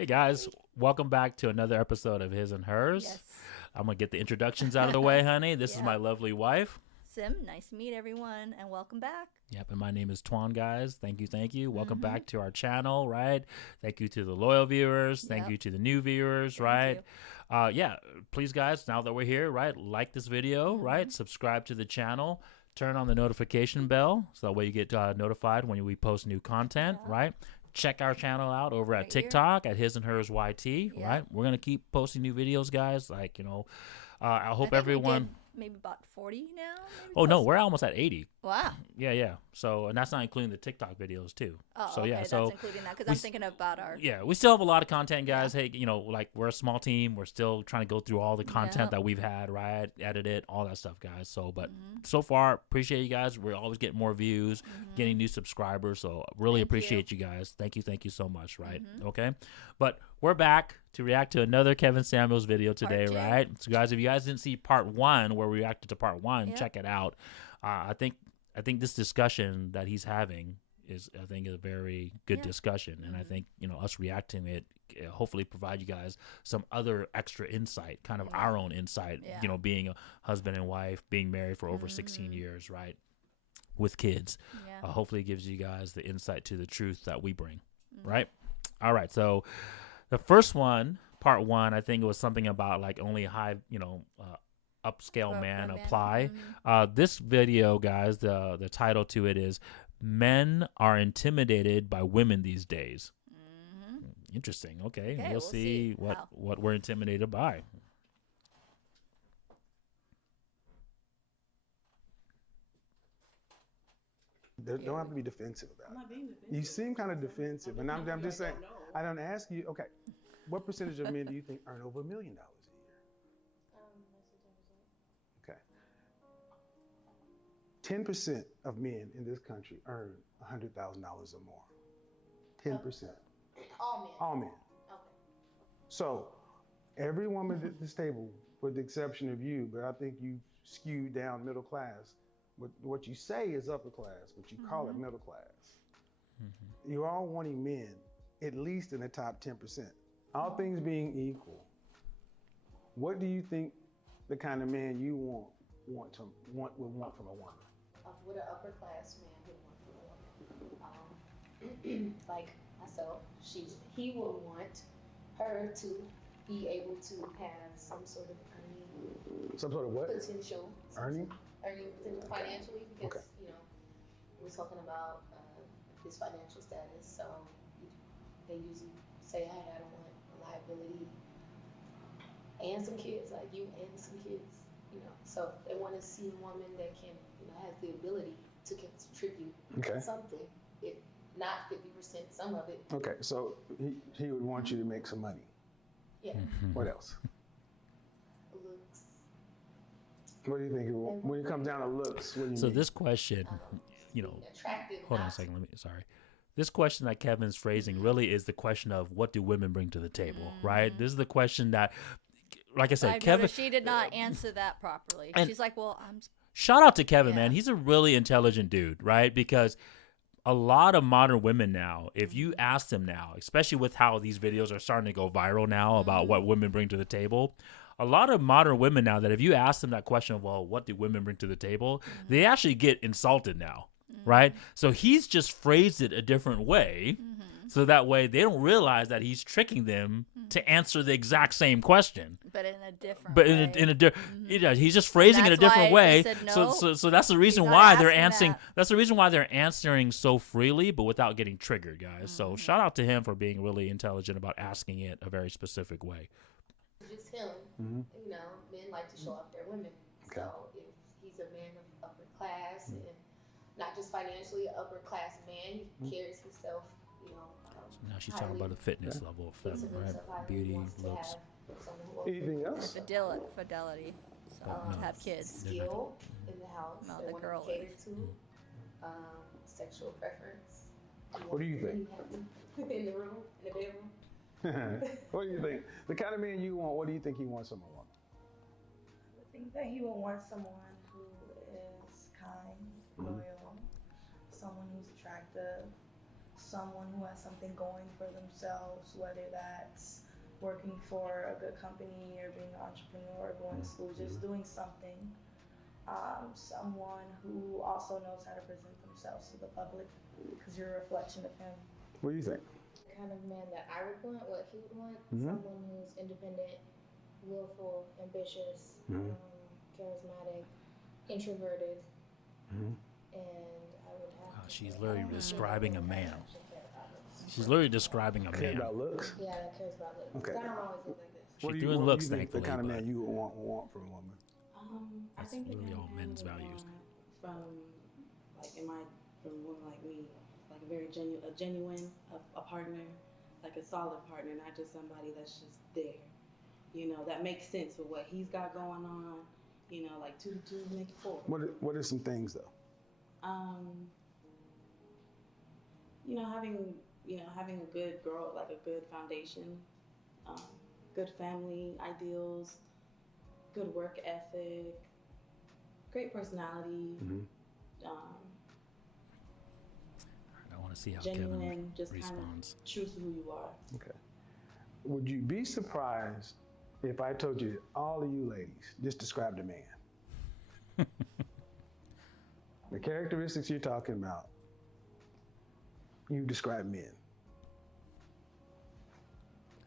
Hey guys, welcome back to another episode of His and Hers. Yes. I'm gonna get the introductions out of the way, honey. This is my Yep. lovely wife. Sim, nice to meet everyone, and welcome back. Yep, and my name is Twan, guys. Thank you, thank you. Welcome Mhm. back to our channel, right? Thank you to the loyal viewers. Thank Yep. you to the new viewers, Thank right? you. Yeah, please, guys. Now that we're here, right? Like this video, right? Mhm. Subscribe to the channel. Turn on the notification bell so that way you get notified when we post new content, Yeah. right? Check our channel out over at Right here. TikTok at His and Hers YT, Yep. right? We're gonna keep posting new videos, guys. I hope I think everyone. we did maybe about 40 now. Maybe Oh no, close. we're almost at 80. Wow. Yeah. So, and that's not including the TikTok videos too. Oh, So okay. yeah, That's so including that because we I'm s- thinking about our. yeah, we still have a lot of content, guys. Hey, like we're a small team. We're still trying to go through all the content Yep. that we've had, right? Edit it, all that stuff, guys. So, but Mhm. so far, appreciate you guys. We're always getting more views, Mhm. getting new subscribers. So, really Thank you. appreciate you guys. Thank you so much, right? Mhm. Okay, but we're back to react to another Kevin Samuels video today, two. right? So, guys, if you guys didn't see part one where we reacted to part one, Yep. check it out. I think this discussion that he's having is a very good Yeah. discussion, and I Mhm. think us reacting to it hopefully provide you guys some other extra insight, kind of Yeah. our own insight. Yeah. Being a husband and wife, being married for over 16 Mhm. years, right, with kids. Yeah. Hopefully, it gives you guys the insight to the truth that we bring, Mhm. right? All right, so the first one, part one, I think it was something about like only high, upscale man apply. Mhm. This video, guys, the title to it is "Men Are Intimidated by Women These Days." Mhm. Interesting. Okay, Okay, we'll we'll see see what how. what we're intimidated by. Don't have to be defensive about I'm it. not being defensive. You seem kind of defensive, and I'm just saying. I don't know. I don't ask you. Okay, what percentage of men do you think earn over $1 million a year? Okay, 10% of men in this country earn $100,000 or more. 10%. All men. All men. Okay. So every woman at this table, with the exception of you, but I think you skewed down middle class. What you say is upper class, but you call it middle class. You're all wanting men, at least in the top 10%. All things being equal, what do you think the kind of man you would want from a woman? What an upper class man would want from a woman. Like myself, he would want her to be able to have some sort of earning Some sort of what? potential. Earning? Earning potential financially, because Okay. we're talking about his financial status. So they usually say, "Hey, I don't want a liability and some kids, like you and some kids." So they want to see a woman that can, has the ability to contribute Okay. something, if not 50%, some of it. Okay, so he would want you to make some money. Yeah. What else? Looks. What do you think? When it comes down to looks, what do you So mean? this question, Attractive. hold on a second. Sorry. This question that Kevin's phrasing really is the question of what do women bring to the table, right? This is the question that, like I said, I've Kevin. noticed she did not answer that properly. And- She's like, "Well, I'm." Shout out to Kevin, Yeah. man. He's a really intelligent dude, right? Because a lot of modern women now, if you ask them now, especially with how these videos are starting to go viral now about what women bring to the table, a lot of modern women now that if you ask them that question of, well, what do women bring to the table, they actually get insulted now, right? So he's just phrased it a different way. So that way they don't realize that he's tricking them to answer the exact same question. But in a different But way. he's just phrasing it a that's why different I way. said no. So that's the reason not why they're asking answering. that. That's the reason why they're answering so freely, but without getting triggered, guys. So shout out to him for being really intelligent about asking it a very specific way. Just him. Mhm. Men like to show off their women. Okay. So if he's a man of upper class and not just financially, an upper class man, he carries himself, Now she's talking about the fitness level of thinks them, of right? himself highly, Beauty, wants to looks. have someone who Anything else? Fidelity. So But to no. have kids. skill in the house. No, they the want girl to cater to sexual preference. What do you think? In the room, in the bedroom. What do you think? The kind of man you want, what do you think he wants from a woman? I think that he will want someone who is kind, loyal, someone who's attractive, someone who has something going for themselves, whether that's working for a good company or being an entrepreneur or going to school, just doing something. Someone who also knows how to present themselves to the public because you're a reflection of him. What do you think? The kind of man that I would want, what he would want, Mhm. someone who's independent, willful, ambitious, Mhm. charismatic, introverted, Mhm. and I would have Wow, to she's say, I literally don't think describing a that man. actually care about looks. She's literally describing a Care man. about looks? Yeah, that cares about looks. Okay. I don't always look like this. What do She you, threw in what do looks, you think the thankfully, kind of but man you would want from a woman? I That's think the literally kind all of man men's I would values. want from, like, from a woman like me, like a very genuine, a partner, like a solid partner, not just somebody that's just there, that makes sense with what he's got going on, like 2 to 2 make it 4. What are some things though? Um, having a good girl, like a good foundation, um, good family ideals, good work ethic, great personality, Mhm. um, I want to see how genuine, Kevin just responds. kind of true to who you are. Okay. Would you be surprised if I told you, all of you ladies, just describe the man? The characteristics you're talking about, you describe men.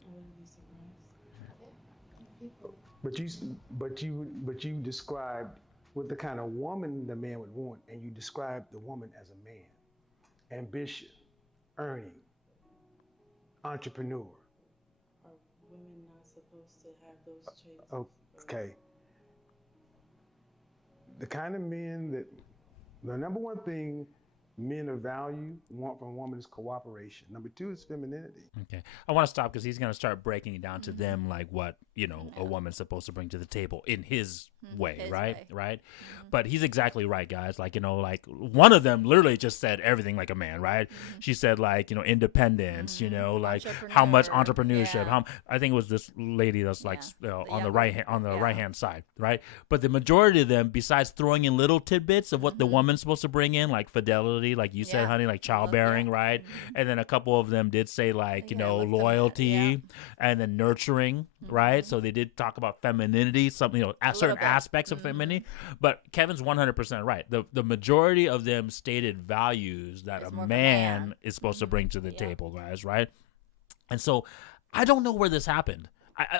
I wouldn't be surprised. But you described what the kind of woman the man would want, and you described the woman as a man. Ambition, earning, entrepreneur. Are women not supposed to have those traits? Okay. The kind of men that, the number one thing men of value want from a woman is cooperation. Number 2 is femininity. Okay. I want to stop because he's going to start breaking it down to them, like what, a woman's supposed to bring to the table in his way, His right? way. Right. But he's exactly right, guys. Like, like one of them literally just said everything like a man, right? She said, like, independence, like how much entrepreneurship, Yeah. I think it was this lady that's like on the right hand, on the Yeah. right hand side, right? But the majority of them, besides throwing in little tidbits of what the woman's supposed to bring in, like fidelity, like you said, Yeah. honey, like childbearing, right? And then a couple of them did say like, Yeah, what's the loyalty yeah. and then nurturing, right? So they did talk about femininity, something, certain bit. aspects of femininity. But Kevin's 100% right. The majority of them stated values that It's a more of a man man. is supposed to bring to the Yeah. table, guys, right? And so I don't know where this happened.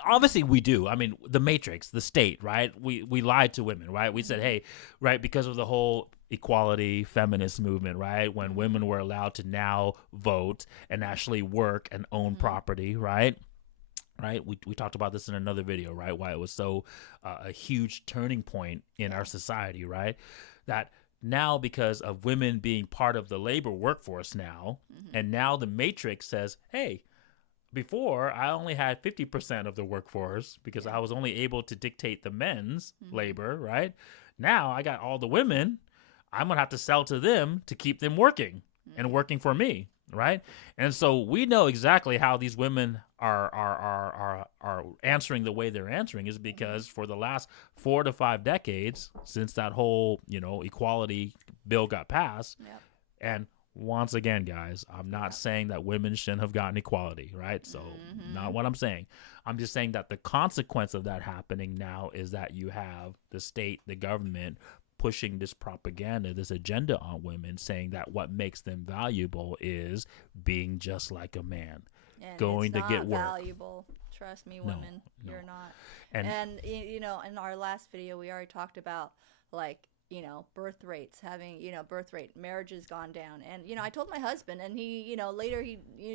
Obviously we do. I mean, the Matrix, the state, right? We lied to women, right? We said, hey, right, because of the whole equality feminist movement, right? When women were allowed to now vote and actually work and own property, right? Right. We talked about this in another video, right? Why it was so a huge turning point in our society, right? That now because of women being part of the labor workforce now, and now the Matrix says, hey, before I only had 50% of the workforce because I was only able to dictate the men's labor, right? Now I got all the women. I'm going to have to sell to them to keep them working and working for me, right? And so we know exactly how these women are answering the way they're answering is because for the last 4 to 5 decades since that whole, equality bill got passed, Yep. and once again, guys, I'm not saying that women shouldn't have gotten equality, right? So not what I'm saying. I'm just saying that the consequence of that happening now is that you have the state, the government pushing this propaganda, this agenda on women, saying that what makes them valuable is being just like a man, And going it's to not get work. valuable. Trust me, women, no. you're not. And- And in our last video, we already talked about like birth rates, having birth rate, marriage has gone down, and I told my husband, and he later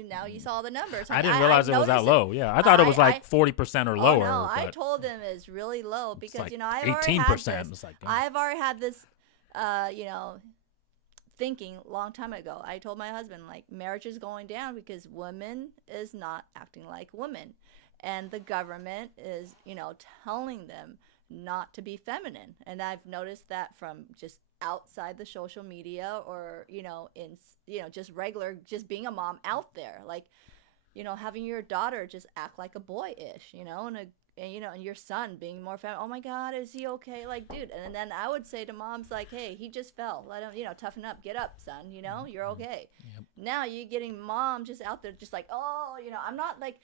now you saw the numbers. I didn't realize it was that noticed low. Yeah, I thought it was like I- 40% or Oh lower. no, I but told him it's really low because like I've already had 18%. this. It's like, I've already had this, thinking a long time ago. I told my husband like marriage is going down because women is not acting like women, and the government is telling them not to be feminine. And I've noticed that from just outside the social media or in just regular, just being a mom out there, like having your daughter just act like a boy-ish, and and your son being more family. Oh my God, is he okay? Like, dude. And then I would say to moms, like, hey, he just fell. Let him, toughen up. Get up, son. You're okay. Yep. Now you're getting mom just out there, just like, oh, I'm not like,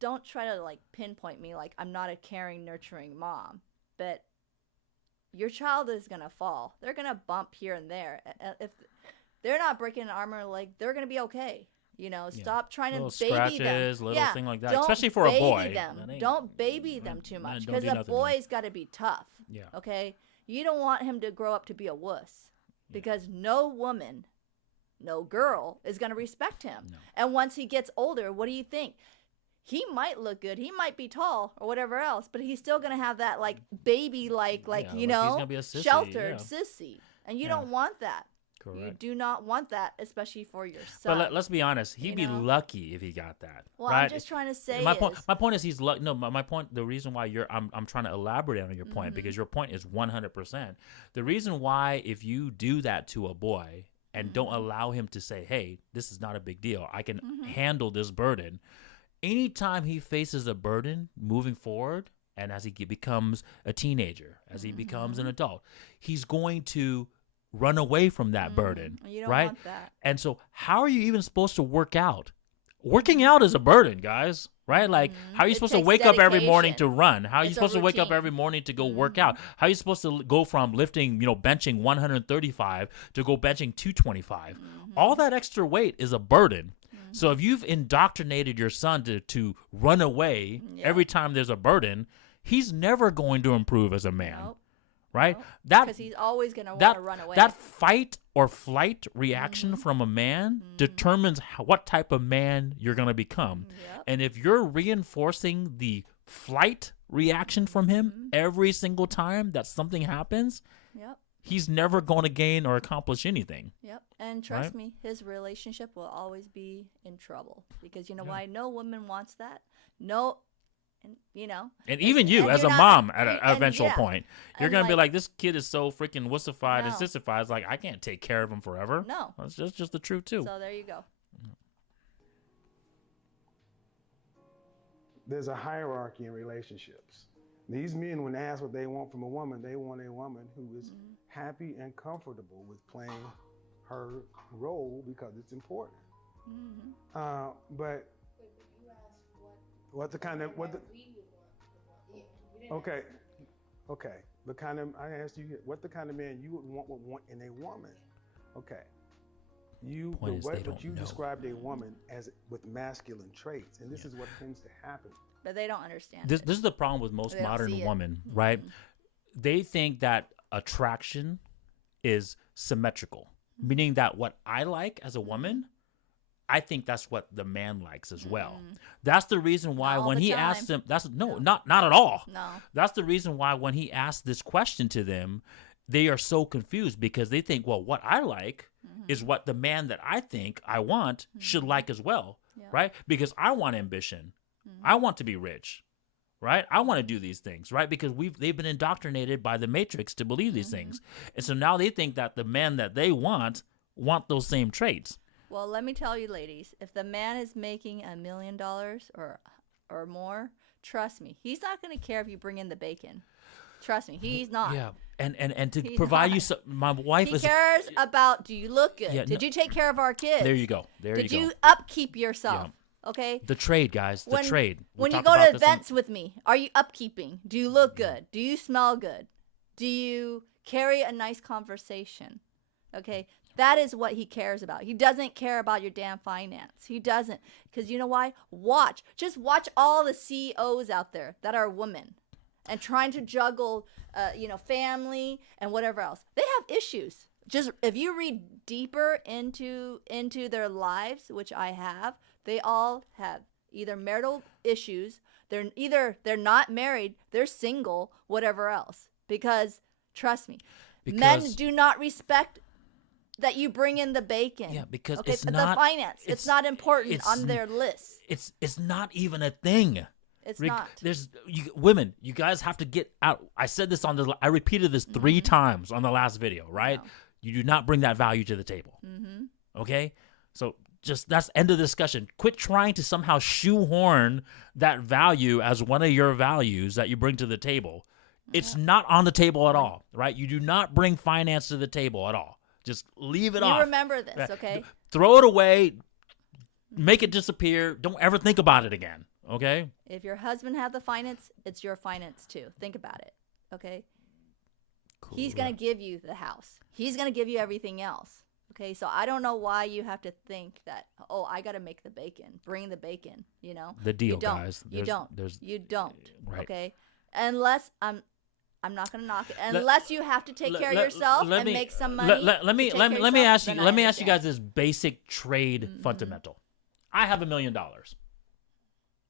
don't try to like pinpoint me like I'm not a caring, nurturing mom, but your child is gonna fall. They're gonna bump here and there. If they're not breaking an arm or a leg, they're gonna be okay. Stop trying little to baby scratches, them. little thing like that, Don't especially for a boy. baby them. That ain't- Don't baby them too much don't because do a nothing to boy's got to be tough. Yeah. Okay. You don't want him to grow up to be a wuss because no woman, no girl is gonna respect him. No. And once he gets older, what do you think? He might look good. He might be tall or whatever else, but he's still gonna have that like baby like he's gonna be a sissy, sheltered yeah. sissy, and you don't want that. Correct. You do not want that, especially for your son. But let's be honest. He'd be lucky if he got that. Well, right? I'm just trying to say my point is he's lucky. No, my point. The reason why I'm trying to elaborate on your point because your point is 100%. The reason why if you do that to a boy and don't allow him to say, hey, this is not a big deal. I can handle this burden. Anytime he faces a burden moving forward, and as he becomes a teenager, as he becomes an adult, he's going to run away from that burden, You don't right? want that. And so how are you even supposed to work out? Working out is a burden, guys, right? Like, how are you It supposed to takes wake up every morning to dedication. run? How are you It's a supposed to wake up routine. every morning to go work out? How are you supposed to go from lifting, benching 135 to go benching 225? All that extra weight is a burden. So if you've indoctrinated your son to run away every time there's a burden, he's never going to improve as a man. Nope. Right? Because he's always going to want to run away. That fight or flight reaction from a man determines what type of man you're going to become. Yep. And if you're reinforcing the flight reaction from him every single time that something happens, Yep. he's never going to gain or accomplish anything. Yep. And trust Right? me, his relationship will always be in trouble. Because you know why? No woman wants that. No. And even you, and as a you're not- mom, at an and eventual yeah. point, you're And gonna be like- like, "This kid is so freaking wussified and No. sissified. It's like I can't take care of him forever." No. That's just the truth too. So there you go. There's a hierarchy in relationships. These men, when asked what they want from a woman, they want a woman who is happy and comfortable with playing her role because it's important. But You asked what the kind of what the we would want. We didn't okay. The kind of I asked you what the kind of man you would want in a woman. Okay. Point is they don't But you know. described a woman as with masculine traits, and this is what tends to happen. But they don't understand. This it. is the problem with most They don't modern see it. women, right? They think that attraction is symmetrical, meaning that what I like as a woman, I think that's what the man likes as well. That's the reason why Not all when the he time. asked them, not at all. No. That's the reason why when he asked this question to them, they are so confused because they think, well, what I like is what the man that I think I want should like as well, Yeah. right? Because I want ambition. I want to be rich, right? I want to do these things, right? Because they've been indoctrinated by the Matrix to believe these things. And so now they think that the man that they want those same traits. Well, let me tell you, ladies, if the man is making $1 million or more, trust me, he's not going to care if you bring in the bacon. Trust me, he's not. Yeah. And to He's provide you not. some, my wife He is cares about, do you look good? Yeah, Did no- you take care of our kids? there you go. There Did you you go. upkeep yourself? Okay. The trade, guys. The trade. We When you talked go about to this in- events with me, are you upkeeping? Do you look good? Do you smell good? Do you carry a nice conversation? Okay. That is what he cares about. He doesn't care about your damn finance. He doesn't. Because you know why? Just watch all the CEOs out there that are women and trying to juggle, family and whatever else. They have issues. Just if you read deeper into their lives, which I have, they all have either marital issues. They're not married. They're single. Whatever else. Because trust me, men Because- do not respect that you bring in the bacon. Yeah, because okay, it's but not- the finance. It's, it's- not important it's on their list. It's not even a thing. It's not. There's women. You guys have to get out. I said this I repeated this 3 times on the last video. Right? No. You do not bring that value to the table. Okay. So just that's end of the discussion. Quit trying to somehow shoehorn that value as one of your values that you bring to the table. It's not on the table at all, right? You do not bring finance to the table at all. Just leave it off. You remember this, okay? Throw it away. Make it disappear. Don't ever think about it again, okay? If your husband have the finance, it's your finance too. Think about it, okay? Cool. He's going to give you the house. He's going to give you everything else, okay? So I don't know why you have to think that, oh, I got to make the bacon. Bring the bacon, you know? The deal, you don't. guys. You don't. You don't, right. okay? Unless I'm not going to knock it. Unless you have to take care of yourself and make some money. Let me ask you guys this basic trade fundamental. I have $1 million.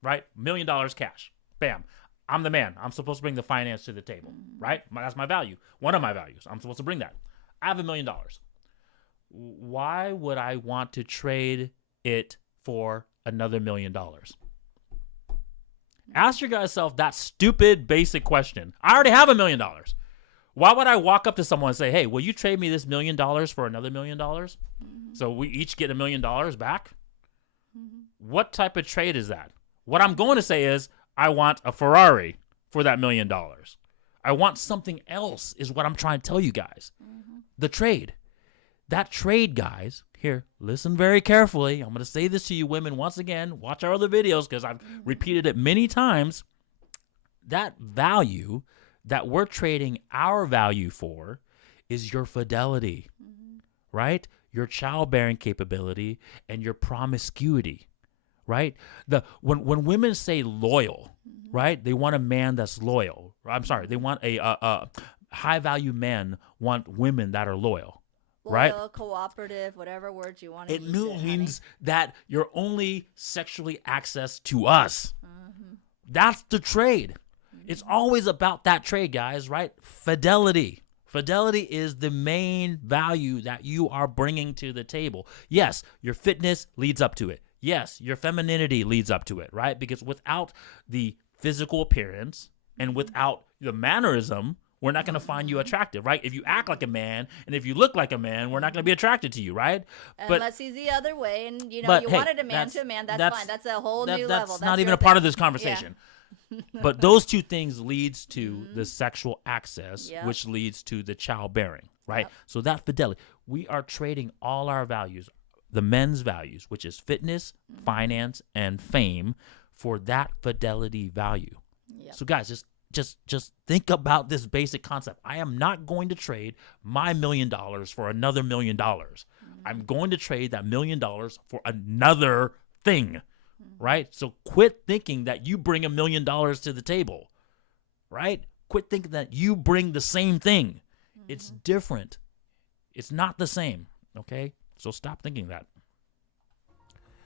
Right? $1 million cash. Bam. I'm the man. I'm supposed to bring the finance to the table, right? That's my value. One of my values. I'm supposed to bring that. I have $1 million. Why would I want to trade it for another $1 million? Ask yourself that stupid basic question. I already have $1 million. Why would I walk up to someone and say, hey, will you trade me this $1 million for another $1 million? So we each get $1 million back? What type of trade is that? What I'm going to say is, I want a Ferrari for that $1 million. I want something else is what I'm trying to tell you guys. The trade. That trade, guys, here, listen very carefully. I'm going to say this to you women once again. Watch our other videos because I've repeated it many times. That value that we're trading our value for is your fidelity, right? Your childbearing capability and your promiscuity. Right? When women say loyal, right? They want a man that's loyal. I'm sorry, they want a high value men want women that are loyal. Right? Loyal, cooperative, whatever words you want to use. It means that you're only sexually access to us. That's the trade. It's always about that trade, guys, right? Fidelity. Fidelity is the main value that you are bringing to the table. Yes, your fitness leads up to it. Yes, your femininity leads up to it, right? Because without the physical appearance and without the mannerism, we're not going to find you attractive, right? If you act like a man and if you look like a man, we're not going to be attracted to you, right? Unless he's the other way and, you wanted a man to a man, that's fine. That's a whole new level. That's not even a part of this conversation. Yeah. But those two things leads to the sexual access, which leads to the childbearing, right? So that fidelity, we are trading all our values, the men's values, which is fitness, finance, and fame, for that fidelity value. So guys, just think about this basic concept. I am not going to trade my $1 million for another $1 million. I'm going to trade that $1 million for another thing, right? So quit thinking that you bring $1 million to the table, right? Quit thinking that you bring the same thing. It's different. It's not the same, okay? So stop thinking that.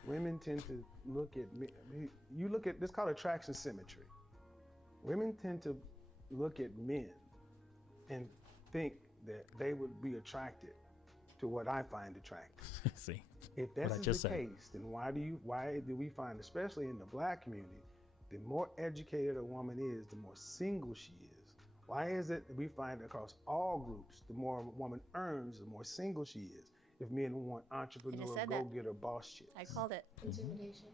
Women tend to look at you look at this called attraction symmetry. Women tend to look at men and think that they would be attracted to what I find attractive. See, if that's the case, then why do we find, especially in the black community, the more educated a woman is, the more single she is? Why is it that we find across all groups, the more a woman earns, the more single she is? If men want entrepreneur, go-getter, boss chicks. I called it intimidation.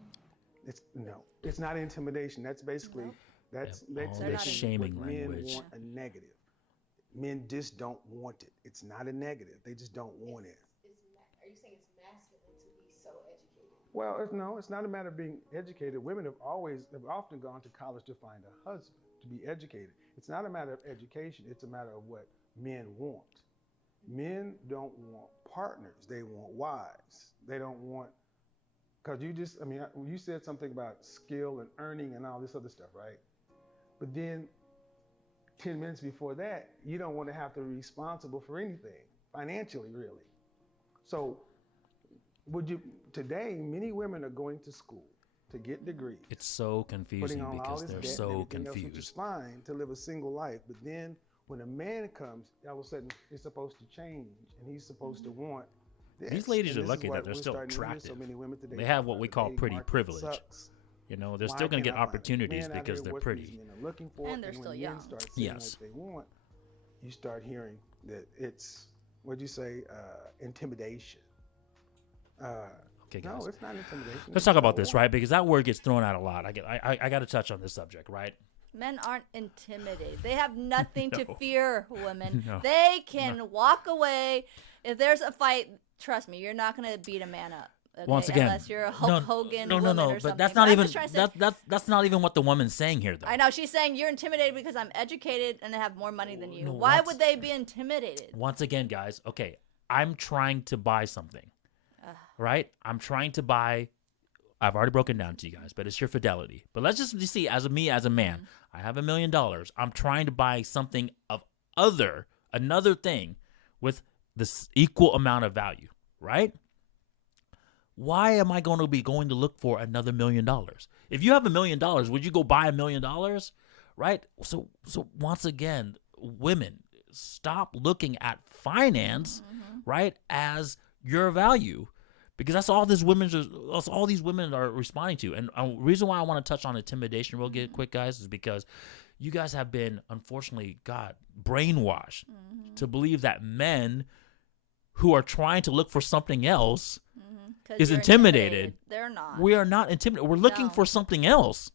It's not intimidation. That's basically that's shaming what men language. want a negative. Men just don't want it. It's not a negative. They just don't want it. Are you saying it's masculine to be so educated? Well, it's not a matter of being educated. Women have often gone to college to find a husband, to be educated. It's not a matter of education. It's a matter of what men want. Men don't want partners. They want wives. They don't want, because you said something about skill and earning and all this other stuff, right? But then 10 minutes before that, you don't want to have to be responsible for anything financially, really. So today, many women are going to school to get degrees. It's so confusing because they're so confused. Which is fine to live a single life, but then when a man comes, all of a sudden it's supposed to change, and he's supposed to want this. These ladies are lucky that they're still attractive. They have what we call pretty privilege. Sucks. They're still going to get opportunities because they're pretty. And they're still young. Yes. What they want, you start hearing that it's, intimidation. Okay, guys. No, it's not intimidation. Let's talk about this, right? Because that word gets thrown out a lot. I got to touch on this subject, right? Men aren't intimidated. They have nothing to No. fear, women. No. They can walk away. If there's a fight, trust me, you're not going to beat a man up. Okay? Once again, Unless you're a Hulk Hogan no, woman or but something. that's not I'm even just trying to say, that's not even what the woman's saying here, though. I know she's saying you're intimidated because I'm educated and I have more money than you. No, Why would they be intimidated? Once again, guys, okay, I'm trying to buy something, right? I'm trying to buy. I've already broken down to you guys, but it's your fidelity. But let's just see, as a man, I have $1 million. I'm trying to buy something of another thing with this equal amount of value, right? Why am I going to look for another $1 million? If you have $1 million, would you go buy $1 million? Right? So once again, women, stop looking at finance, right, as your value, because that's all these women are responding to. And the reason why I want to touch on intimidation real quick, guys, is because you guys have been, unfortunately, brainwashed to believe that men who are trying to look for something else is intimidated. They're not. We are not intimidated. We're looking for something else,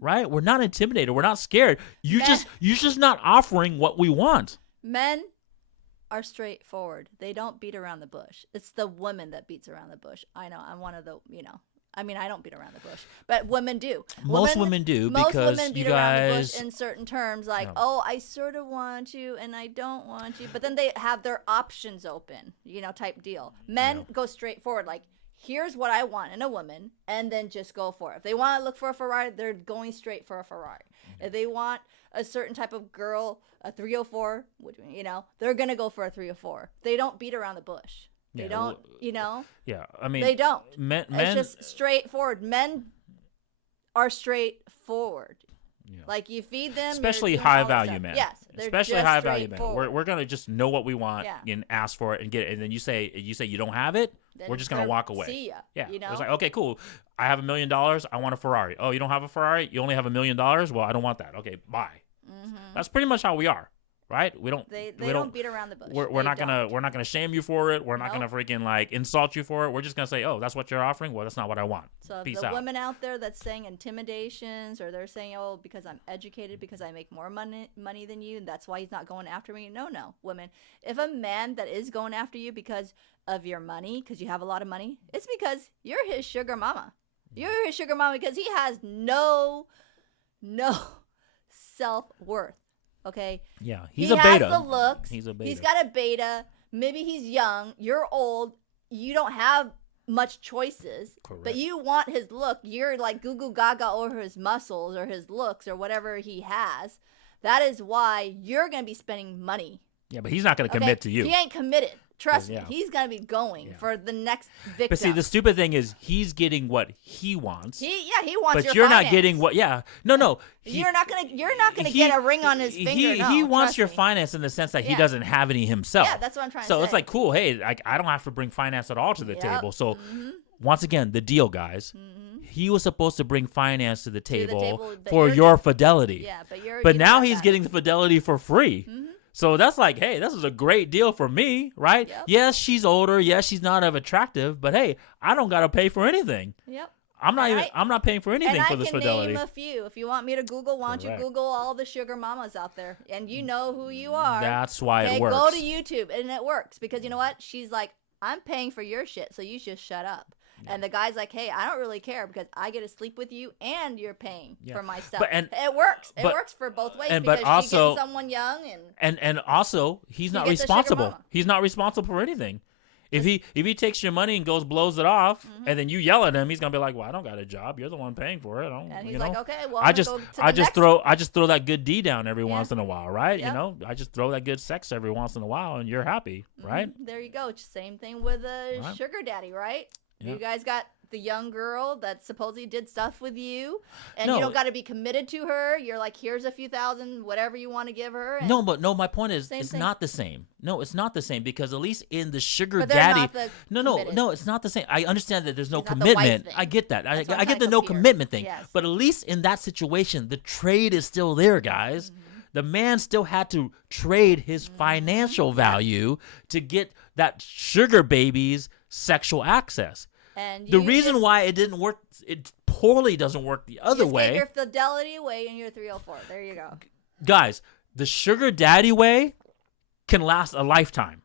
right? We're not intimidated. We're not scared. You're just not offering what we want. Men are straightforward. They don't beat around the bush. It's the woman that beats around the bush. I know. I'm one of the, I mean, I don't beat around the bush, but women do. Most women do, most because women beat you around the bush guys in certain terms, like, oh, I sort of want you and I don't want you, but then they have their options open, type deal. Men go straight forward, like, here's what I want in a woman, and then just go for it. If they want to look for a Ferrari, they're going straight for a Ferrari. If they want a certain type of girl, a 304, they're going to go for a 304. They don't beat around the bush. They don't, Yeah, I mean, they don't. Men, it's just straightforward. Men are straightforward. Yeah. Like, you feed them, especially you're doing all high this value stuff. men. Yes, especially high value men. We're gonna just know what we want and ask for it and get it. And then you say you don't have it, then we're just gonna walk away. See ya. Yeah, it's like, okay, cool. I have $1 million. I want a Ferrari. Oh, you don't have a Ferrari? You only have $1 million? Well, I don't want that. Okay, bye. That's pretty much how we are. Right? We don't. They don't beat around the bush. We're not gonna shame you for it. We're not gonna freaking insult you for it. We're just gonna say, oh, that's what you're offering. Well, that's not what I want. So Peace the out. women out there that's saying intimidations, or they're saying, oh, because I'm educated, because I make more money than you, and that's why he's not going after me. No, women. If a man that is going after you because of your money, because you have a lot of money, it's because you're his sugar mama. You're his sugar mama because he has no self-worth. Okay. Yeah, he's a beta. He has the looks. He's a beta. He's got a beta. Maybe he's young. You're old. You don't have much choices. Correct. But you want his look. You're like goo goo gaga over his muscles or his looks or whatever he has. That is why you're gonna be spending money. Yeah, but he's not gonna commit to you. He ain't committed. Trust me, he's gonna be going for the next victim. But see, the stupid thing is, he's getting what he wants. He wants. But you're not getting what. Yeah, no. You're not gonna get a ring on his finger. He wants your finance in the sense that he doesn't have any himself. Yeah, that's what I'm trying to say. So it's like, cool. Hey, I don't have to bring finance at all to the table. So once again, the deal, guys. He was supposed to bring finance to the table for your fidelity. Yeah, but now he's getting the fidelity for free. So that's like, hey, this is a great deal for me, right? Yep. Yes, she's older. Yes, she's not as attractive. But hey, I don't gotta pay for anything. Yep. I'm not paying for anything for this fidelity. And I can name a few. If you want me to Google, why don't you Google all the sugar mamas out there, and you know who you are. That's why it works. Go to YouTube, and it works because you know what? She's like, I'm paying for your shit, so you just shut up. And the guy's like, hey, I don't really care because I get to sleep with you and you're paying for my stuff. It works. It works for both ways because you get someone young and also he's not responsible. He's not responsible for anything. If he takes your money and blows it off, and then you yell at him, he's gonna be like, "Well, I don't got a job. You're the one paying for it." And he's like, "Okay, well, I just throw that good D down every once in a while, right? Yep. I just throw that good sex every once in a while, and you're happy, right?" There you go. Same thing with a sugar daddy, right? Yep. You guys got the young girl that supposedly did stuff with you, and you don't got to be committed to her. You're like, here's a few thousand, whatever you want to give her. No, my point is, it's not the same. No, it's not the same because at least in the sugar daddy, no, it's not the same. I understand that there's no commitment. I get that. I get the no commitment thing. Yes. But at least in that situation, the trade is still there, guys. The man still had to trade his financial value to get that sugar baby's sexual access. And The you reason just, why it didn't work, it poorly doesn't work the other just way. gave your fidelity away in your 304. There you go. Guys, the sugar daddy way can last a lifetime.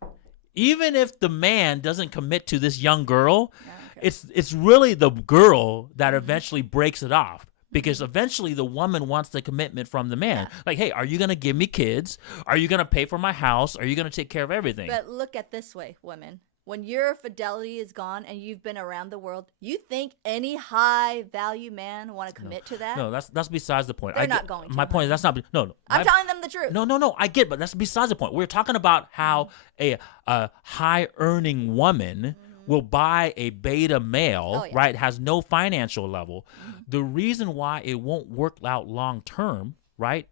Even if the man doesn't commit to this young girl, Okay. it's really the girl that eventually breaks it off. Because eventually the woman wants the commitment from the man. Yeah. Like, hey, are you going to give me kids? Are you going to pay for my house? Are you going to take care of everything? But look at this way, women. When your fidelity is gone and you've been around the world, you think any high value man want to commit to that? No, that's besides the point. They're not going to, My point is that's not. No. I'm telling them the truth. No. I get, but that's besides the point. We're talking about how a high earning woman will buy a beta male, Oh, yeah. right? Has no financial level. The reason why it won't work out long term, right?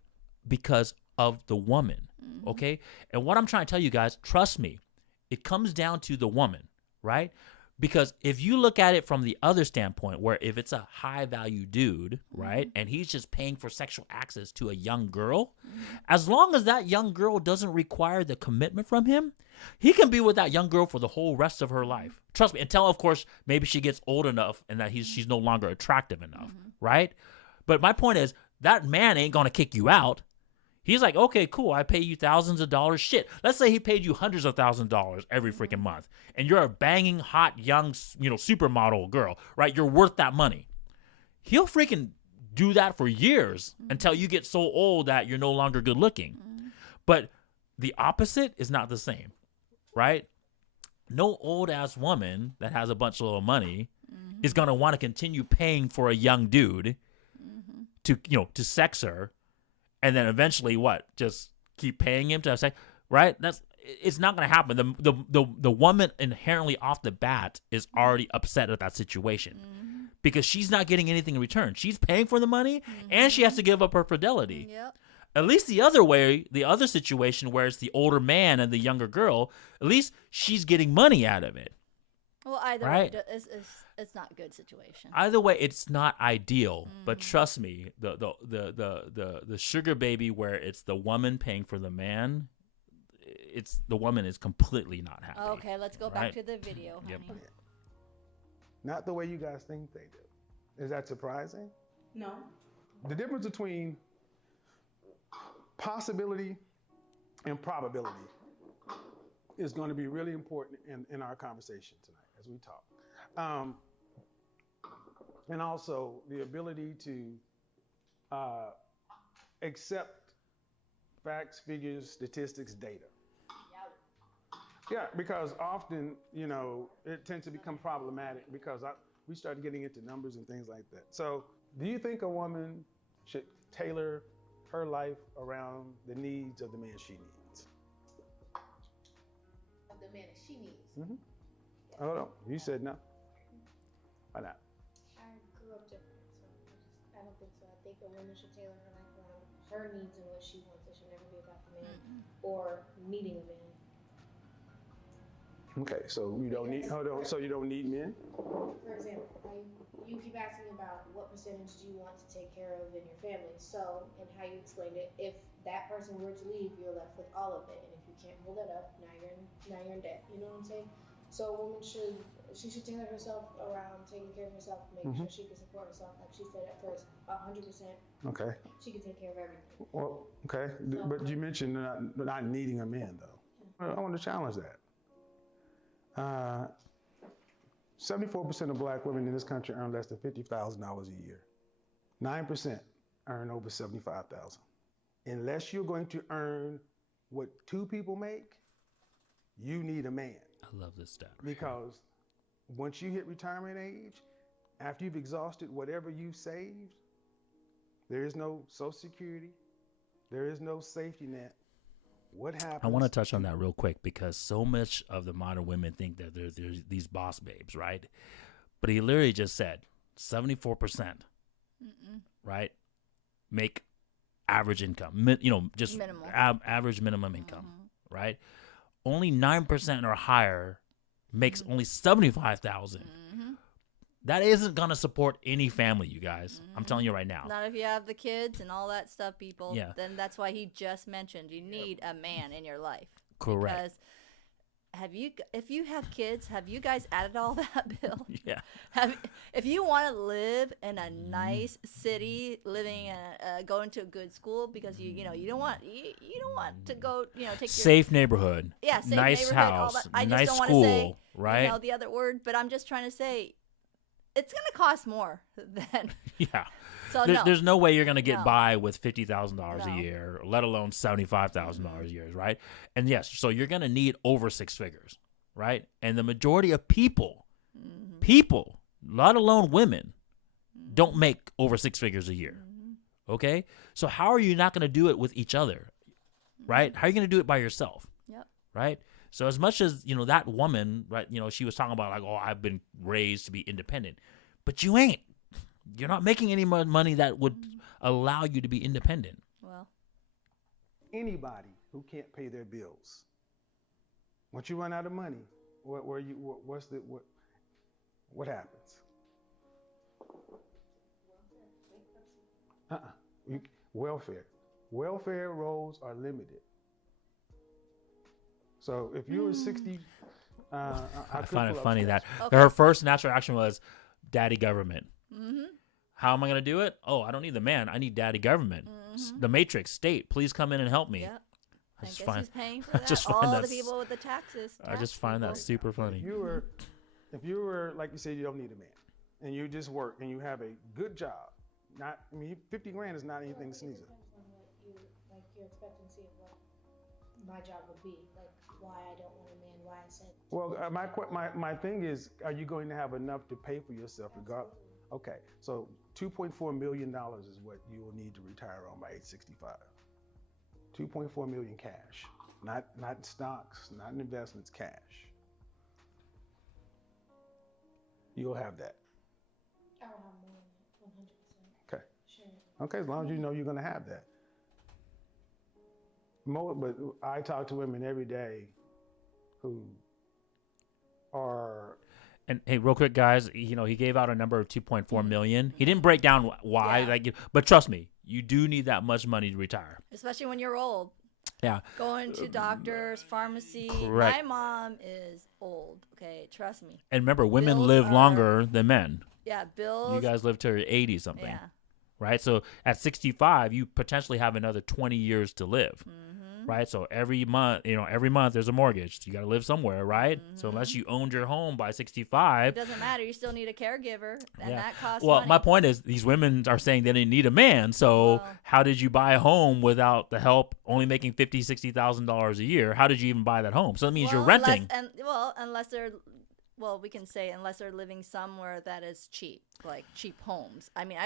Because of the woman. Okay? And what I'm trying to tell you guys, trust me, it comes down to the woman, right? Because if you look at it from the other standpoint, where if it's a high value dude, right, and he's just paying for sexual access to a young girl, as long as that young girl doesn't require the commitment from him, he can be with that young girl for the whole rest of her life. Trust me, until, of course, maybe she gets old enough and that she's no longer attractive enough, right? But my point is, that man ain't going to kick you out. He's like, okay, cool. I pay you thousands of dollars. Shit. Let's say he paid you hundreds of thousands of dollars every freaking month, and you're a banging, hot, young, supermodel girl, right? You're worth that money. He'll freaking do that for years until you get so old that you're no longer good looking. But the opposite is not the same, right? No old ass woman that has a bunch of little money is gonna want to continue paying for a young dude to sex her. And then eventually, what? Just keep paying him to have sex, right? It's not going to happen. The woman inherently off the bat is already upset at that situation because she's not getting anything in return. She's paying for the money, and she has to give up her fidelity. Yep. At least the other way, the other situation where it's the older man and the younger girl, at least she's getting money out of it. Well, either Right. way, it's not a good situation. Either way, it's not ideal, but trust me, the sugar baby where it's the woman paying for the man, it's the woman is completely not happy. Okay, let's go back Right. to the video, honey. Yep. Not the way you guys think they do. Is that surprising? No. The difference between possibility and probability is going to be really important in our conversation tonight as we talk. And also the ability to accept facts, figures, statistics, data. Yeah, because often, it tends to become problematic because we start getting into numbers and things like that. So do you think a woman should tailor her life around the needs of the man she needs? Of the man that she needs. Hold on. You said no. Why not? I grew up different, so I don't think so. I think a woman should tailor her life around her needs and what she wants. It should never be about the man or needing a man. Okay, so you don't need. Hold on. So you don't need men? For example, you keep asking about what percentage do you want to take care of in your family. So, and how you explained it, if that person were to leave, you're left with all of it, and if you can't hold that up, now you're in debt. You know what I'm saying? So a woman should tailor herself around taking care of herself, making sure she can support herself, like she said at first, 100%. Okay. She can take care of everything. Well, okay, but you mentioned not needing a man though. I want to challenge that. 74% of black women in this country earn less than $50,000 a year. 9% earn over $75,000. Unless you're going to earn what two people make, you need a man. I love this stat. Because once you hit retirement age, after you've exhausted whatever you saved, there is no Social Security, there is no safety net. What happens? I want to touch on that real quick because so much of the modern women think that they're these boss babes, right? But he literally just said 74%, right, make average income, just Minimal. Average minimum income, right? Only 9% or higher makes only 75,000. That isn't gonna support any family, you guys. I'm telling you right now. Not if you have the kids and all that stuff, people. Yeah. Then that's why he just mentioned you need a man in your life. Correct. Because if you have kids, have you guys added all that, Bill? Yeah. If you want to live in a nice city, living going to a good school, because you don't want to go take Safe neighborhood. safe Nice neighborhood, all house. that. I just Nice don't want school. to say right? the other word, but I'm just trying to say it's going to cost more than Yeah. so There's no way you're going to get No. by with $50,000 No. a year, let alone $75,000 a year, right? And yes, so you're going to need over six figures, right? And the majority of people, let alone women, don't make over six figures a year. Okay? So how are you not going to do it with each other? Right? How are you going to do it by yourself? Yep. Right? So as much as, that woman, right, she was talking about like, oh, I've been raised to be independent. But you ain't. You're not making any money that would allow you to be independent. Well, Anybody who can't pay their bills. Once you run out of money, what happens? Welfare. Welfare rolls are limited. So if you were 60, I find it funny that Okay. her first natural action was daddy government. mm-hmm. How am I going to do it? Oh, I don't need the man. I need daddy government. The matrix, state, please come in and help me. Yep. I I just guess find, who's paying for that? just find All that the people with the taxes. I just find that super funny. if you were like you said, you don't need a man, and you just work and you have a good job, 50 grand is not anything to sneeze at. Depends on what your expectancy of what my job would be, like why I don't want a man, why I said. Well, my thing is, are you going to have enough to pay for yourself regardless? Okay, so $2.4 million is what you will need to retire on by age 65. 2.4 million cash, not stocks, not in investments, cash. You'll have that. I will have more than 100%. Okay. Sure. Okay, as long as you know you're going to have that. But I talk to women every day who are. And hey, real quick, guys, he gave out a number of 2.4 million. He didn't break down why, Yeah. But trust me, you do need that much money to retire. Especially when you're old. Yeah. Going to doctors, pharmacy. Correct. My mom is old. Okay, trust me. And remember, women Bills live are- longer than men. Yeah, bills. You guys live to 80 something. Yeah. Right? So at 65, you potentially have another 20 years to live. Right? So every month there's a mortgage. So you got to live somewhere, right? So unless you owned your home by 65. It doesn't matter. You still need a caregiver, and that costs Well, money. my point is these women are saying they didn't need a man. So Well- how did you buy a home without the help, only making $50,000-$60,000 a year? How did you even buy that home? So that means you're renting. We can say unless they're living somewhere that is cheap, like cheap homes. I mean,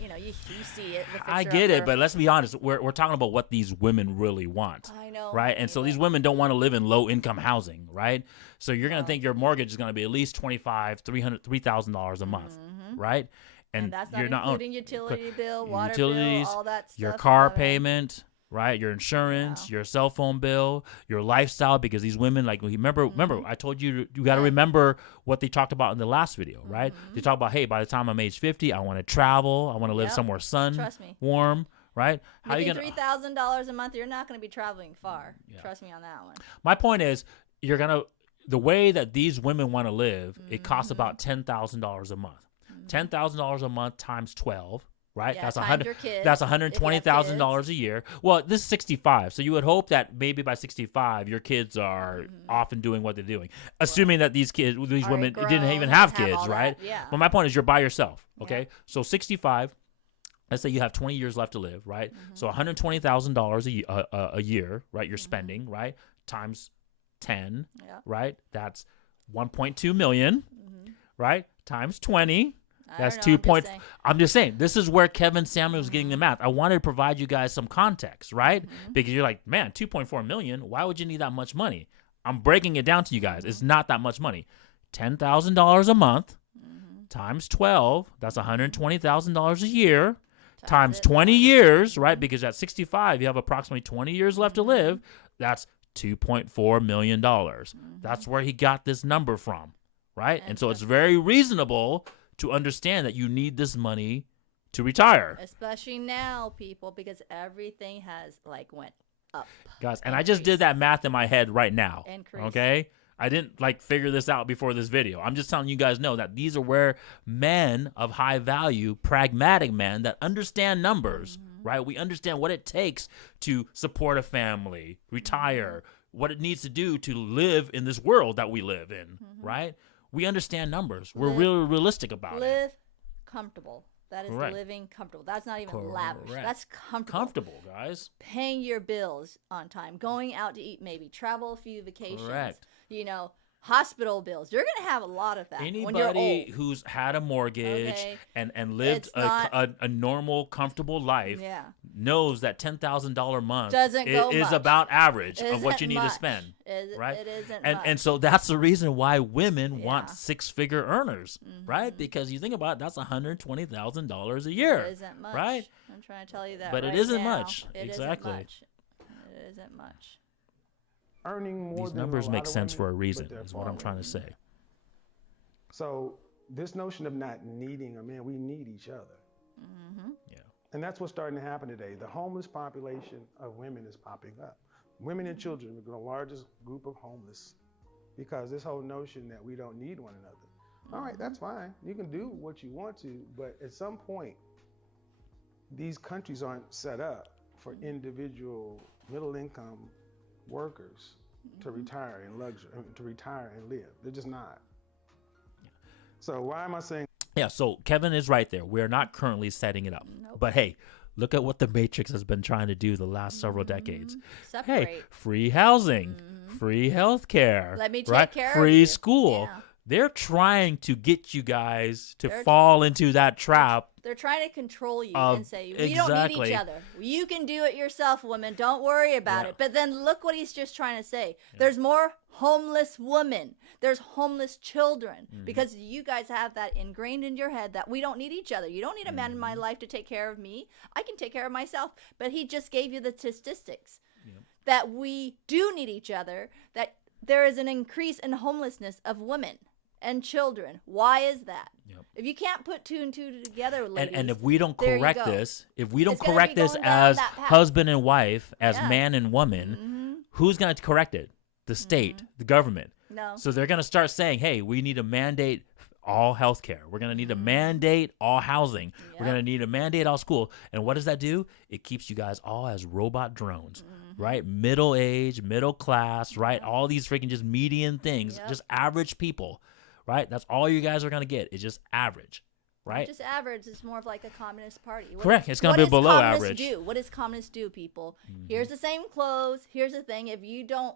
you see it. I get it, but let's be honest. We're talking about what these women really want. I know. Right? And so these women don't want to live in low income housing, right? So you're going to think your mortgage is going to be at least $3,000 a month, right? And that's not you're including utility bill, water utilities, bill, all that stuff. your car about it. payment, right? Your insurance, your cell phone bill, your lifestyle, because these women, like, remember, I told you, you got to remember what they talked about in the last video, right? They talk about, hey, by the time I'm age 50, I want to travel. I want to live somewhere Trust me. warm, right? How Making you gonna? $3,000 a month, you're not going to be traveling far. Trust me on that one. My point is, the way that these women want to live, it costs about $10,000 a month. $10,000 a month times 12. Right, Yeah, that's times your kids, That's if you have $120,000 a year. Well, this is 65, so you would hope that maybe by 65 your kids are off and doing what they're doing. Assuming that these women grown, didn't even have have kids, all that, right? yeah. But my point is, you're by yourself. Okay, Yeah. so 65. Let's say you have 20 years left to live, right? So $120,000 a year, right? You're spending, right? Times 10, Yeah. right? That's 1.2 million, right? Times 20. That's I 2 don't know, point. I'm just saying, this is where Kevin Samuel is getting the math. I wanted to provide you guys some context, right? Because you're like, man, 2.4 million. Why would you need that much money? I'm breaking it down to you guys. It's not that much money. $10,000 a month times 12. That's $120,000 a year. Times 20 years, right? Because at 65, you have approximately 20 years left to live. That's $2.4 million. That's where he got this number from, right? And so it's very reasonable to understand that you need this money to retire. Especially now, people, because everything has went up. Guys, and I just did that math in my head right now. Increase. Okay? I didn't like figure this out before this video. I'm just telling you guys know that these are where men of high value, pragmatic men that understand numbers, right? We understand what it takes to support a family, retire, what it needs to do to live in this world that we live in, right? We understand numbers. We're really realistic about it. Live comfortable. That is Correct. living comfortable. That's not even lavish. That's comfortable. Comfortable, guys. Paying your bills on time. Going out to eat, maybe. Travel a few vacations. Correct. You know, hospital bills. You're going to have a lot of that when you're Anybody old. who's had a mortgage Okay. and lived It's not- a normal, comfortable life Yeah. knows that $10,000 a month Doesn't go is much. about average of what Isn't you need to much. spend. Right? It isn't and much. and so that's the reason why women want Yeah. 6-figure earners, right? Because you think about it, that's $120,000 a year. It isn't much. right? I'm trying to tell you that. But it right isn't now. much. It Exactly. Isn't much. It isn't much. Earning more These than numbers a make lot of sense women, for a but reason, they're is what far I'm trying to away. say. So this notion of not needing a man, we need each other. Yeah. And that's what's starting to happen today. The homeless population of women is popping up. Women and children are the largest group of homeless because this whole notion that we don't need one another. All right, that's fine. You can do what you want to, but at some point, these countries aren't set up for individual middle income workers to retire in luxury, to retire and live. They're just not. So why am I saying? Yeah, so Kevin is right there. We're not currently setting it up. Nope. But hey, look at what the Matrix has been trying to do the last several decades. Separate. Hey, free housing, free health care, Let me take right? care of free you. school. Yeah. They're trying to get you guys to They're- fall into that trap. They're trying to control you Of- and say, we don't need exactly. each other. You can do it yourself, woman. Don't worry about Yeah. it. But then look what he's just trying to say. There's more homeless women. There's homeless children. Because you guys have that ingrained in your head that we don't need each other. You don't need a man in my life to take care of me. I can take care of myself. But he just gave you the statistics that we do need each other, that there is an increase in homelessness of women and children. Why is that? Yep. If you can't put two and two together, ladies, And if we don't there you correct go. this, if we don't It's gonna be correct this going down as that path. husband and wife, as Yeah. man and woman, who's going to correct it? The state, the government. No. So they're going to start saying, hey, we need to mandate all health care. We're going to need to mandate all housing. We're going to need to mandate all school. And what does that do? It keeps you guys all as robot drones, right? Middle age, middle class, right? All these freaking just median things, Yep. just average people, right? That's all you guys are going to get. It's just average, right? Just average. It's more of like a communist party. Correct. It's gonna what be does below communists average. Do? What does communists do, people? Here's the same clothes. Here's the thing. If you don't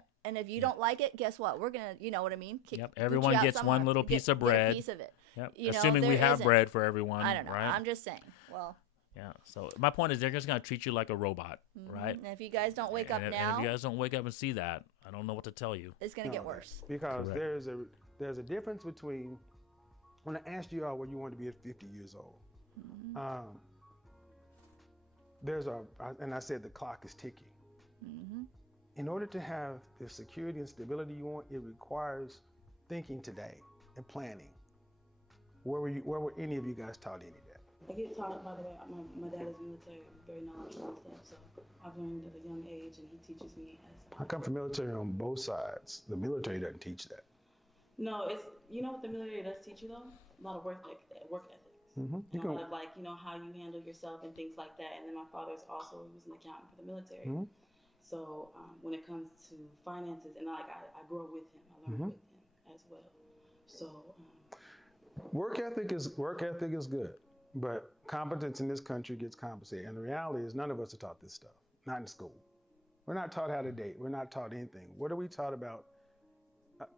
like it, guess what? We're gonna, you know what I mean? Yep, put everyone you out gets one somewhere. little piece of bread. Get a piece of it. Yep. You know, Assuming we there have isn't- bread for everyone, I don't know. right? I'm just saying. Well, Yeah. So my point is, they're just gonna treat you like a robot, right? and if you guys don't wake up and now, if you guys don't wake up and see that, I don't know what to tell you. it's gonna get No, worse. Because Correct. there's a difference between when I asked you all what you want to be at 50 years old. And I said the clock is ticking. In order to have the security and stability you want, it requires thinking today and planning. Where were any of you guys taught any of that? I get taught, by the way, my dad is military, I'm very knowledgeable and stuff, so I've learned at a young age and he teaches me as I come from military on both sides. The military doesn't teach that. No, it's, you know what the military does teach you though? A lot of work ethics. You A can, lot of, like, you know, how you handle yourself and things like that. And then my father's also, he was an accountant for the military. So when it comes to finances, and I grew up with him, I learned with him as well. So work ethic is good, but competence in this country gets compensated. And the reality is none of us are taught this stuff, not in school. We're not taught how to date. We're not taught anything. What are we taught about?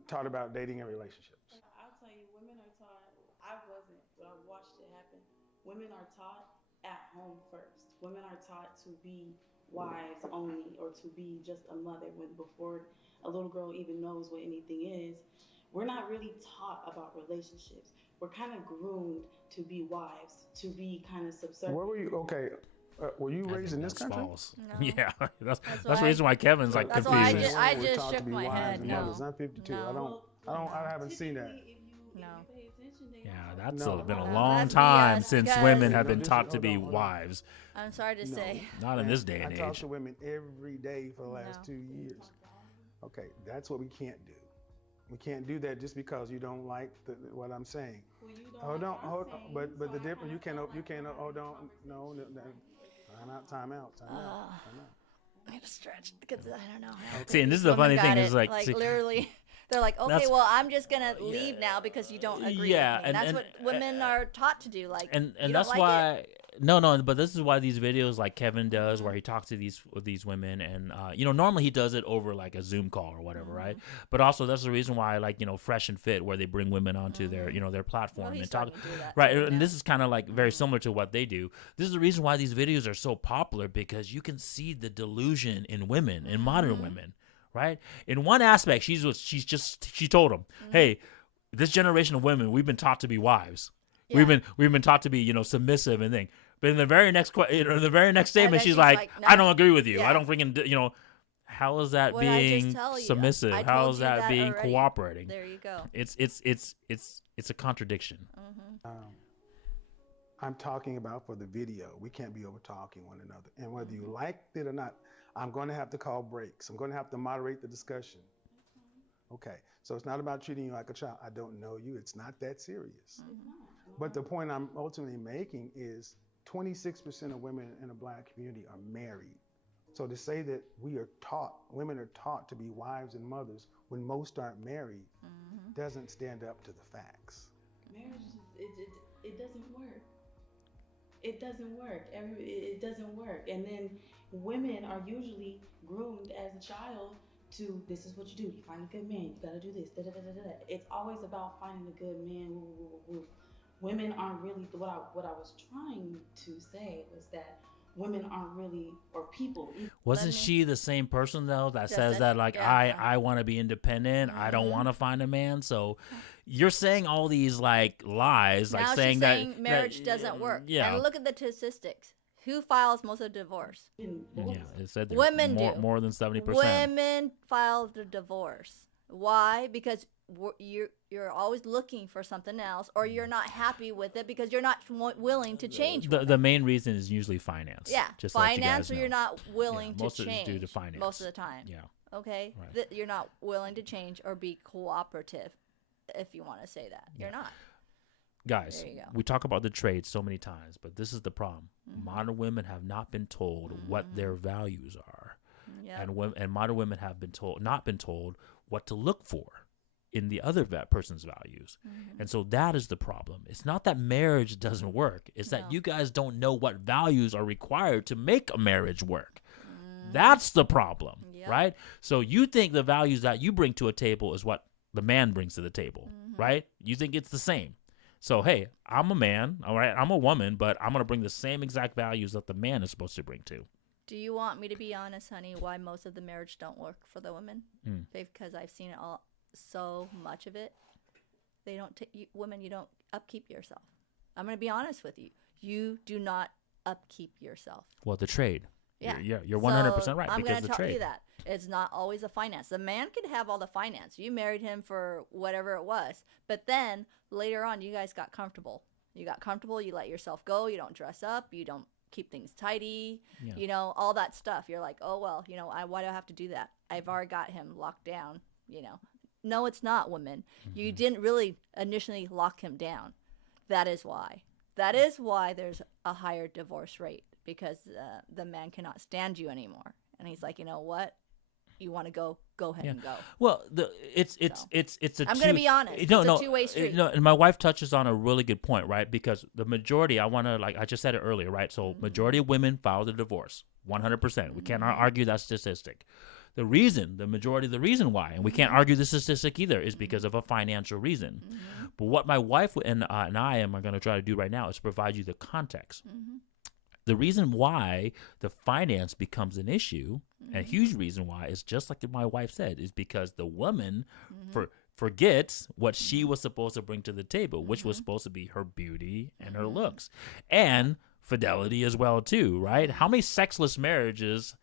Taught about dating and relationships. I'll tell you, women are taught, I wasn't, but I watched it happen. Women are taught at home first. Women are taught to be wives only, or to be just a mother, when before a little girl even knows what anything is. We're not really taught about relationships. We're kind of groomed to be wives, to be kind of subservient. Where were you? Okay, were you I raised think in this that's country? false. No. Yeah, that's why the reason why Kevin's like that's why confused. I We're just taught to shook be my wives head. and No. mothers. I'm 52. No. I haven't seen that. Typically, if No. you pay attention, they Yeah, know. that's No. been a No, long that's time BS, since because- women have No, been this taught is- to be hold on. wives. I'm sorry to say. Not in this day and I talk age. to women every day for the last No. 2 years. Okay, that's what we can't do. We can't do that just because you don't like what I'm saying. Well, you don't Hold like on, what I'm saying, but so the I difference, kinda you feel can't, like we're having hold a on, no, conversation no, time out, Uh, time out. I gotta stretch because I don't know how Okay. See, and this these is the women funny thing got is it. like, Like see, literally, they're like, okay, that's well, I'm just gonna leave now because you don't agree with yeah, me. And that's what women are taught to do. Like, and you don't that's like it? why no, but this is why these videos like Kevin does where he talks to these women, and normally he does it over like a Zoom call or whatever, right? But also that's the reason why, like, Fresh and Fit, where they bring women onto their their platform Well, he's and talk, starting to do that right? too And now. this is kind of like very similar to what they do. This is the reason why these videos are so popular, because you can see the delusion in women, in modern women, right? In one aspect, she told him, hey, this generation of women, we've been taught to be wives. Yeah. We've been taught to be submissive and thing. But in the very next statement, then she's she's like, like, I no. don't agree with you. Yeah. I don't freaking how is that What did I just being tell you? submissive? I How told is you that being already. cooperating? There you go. It's a contradiction. I'm talking about for the video. We can't be over talking one another. And whether you like it or not, I'm going to have to call breaks. I'm going to have to moderate the discussion. Okay. So it's not about treating you like a child. I don't know you. It's not that serious. But the point I'm ultimately making is 26% of women in the Black community are married. So to say that women are taught to be wives and mothers when most aren't married, doesn't stand up to the facts. Marriage, it doesn't work. It doesn't work. It doesn't work. And then women are usually groomed as a child to, this is what you do. You find a good man. You got to do this. Da, da, da, da, da. It's always about finding a good man. Woo, woo, woo, woo. Women aren't really, what I was trying to say was that women aren't really, or people. Wasn't she the same person though that Just says said- that, like, yeah. I want to be independent, I don't want to find a man? So you're saying all these like lies, like Now saying she's that saying marriage doesn't work. Yeah, And look at the statistics. Who files most of the divorce? yeah. It said that Women do. more than 70%. Women file the divorce. Why? Because you're always looking for something else, or you're not happy with it because you're not willing to change. The main reason is usually finance. Yeah, just to let you finance, guys or know. you're not willing Yeah, to most of change. it is due to finance. Most of the time. Yeah. Okay, Right. You're not willing to change or be cooperative, if you want to say that. You're not. Guys, There you go. we talk about the trade so many times, but this is the problem. Modern women have not been told what their values are. Yep. And modern women have not been told what to look for in the other person's values. And so that is the problem. It's not that marriage doesn't work. It's that you guys don't know what values are required to make a marriage work. That's the problem, Yep. right? So you think the values that you bring to a table is what the man brings to the table, right? You think it's the same. So, hey, I'm a man, all right? I'm a woman, but I'm going to bring the same exact values that the man is supposed to bring to. Do you want me to be honest, honey, why most of the marriage don't work for the women? Because I've seen it all, so much of it. They don't women, you don't upkeep yourself. I'm going to be honest with you. You do not upkeep yourself. Well, the trade. Yeah. You're 100% So right, I'm because going the to tell trade. you that. It's not always the finance. The man could have all the finance. You married him for whatever it was. But then later on, you guys got comfortable. You got comfortable. You let yourself go. You don't dress up. You don't keep things tidy. Yeah. All that stuff. You're like, oh, well, why do I have to do that? I've already got him locked down, No, it's not, women. You didn't really initially lock him down. That is why. That is why there's a higher divorce rate, because the man cannot stand you anymore. And he's like, you know what? You want to go ahead and go. Well, it's a I'm going to be honest. No, It's no, a two-way street. No, and my wife touches on a really good point, right? Because the majority, I just said it earlier, right? So majority of women file the divorce, 100%. We cannot argue that statistic. The reason why, and we can't argue the statistic either, is because of a financial reason. But what my wife and I am going to try to do right now is provide you the context. The reason why the finance becomes an issue, a huge reason why, is just like my wife said, is because the woman forgets what she was supposed to bring to the table, which was supposed to be her beauty and her looks, and fidelity as well too, right? How many sexless marriages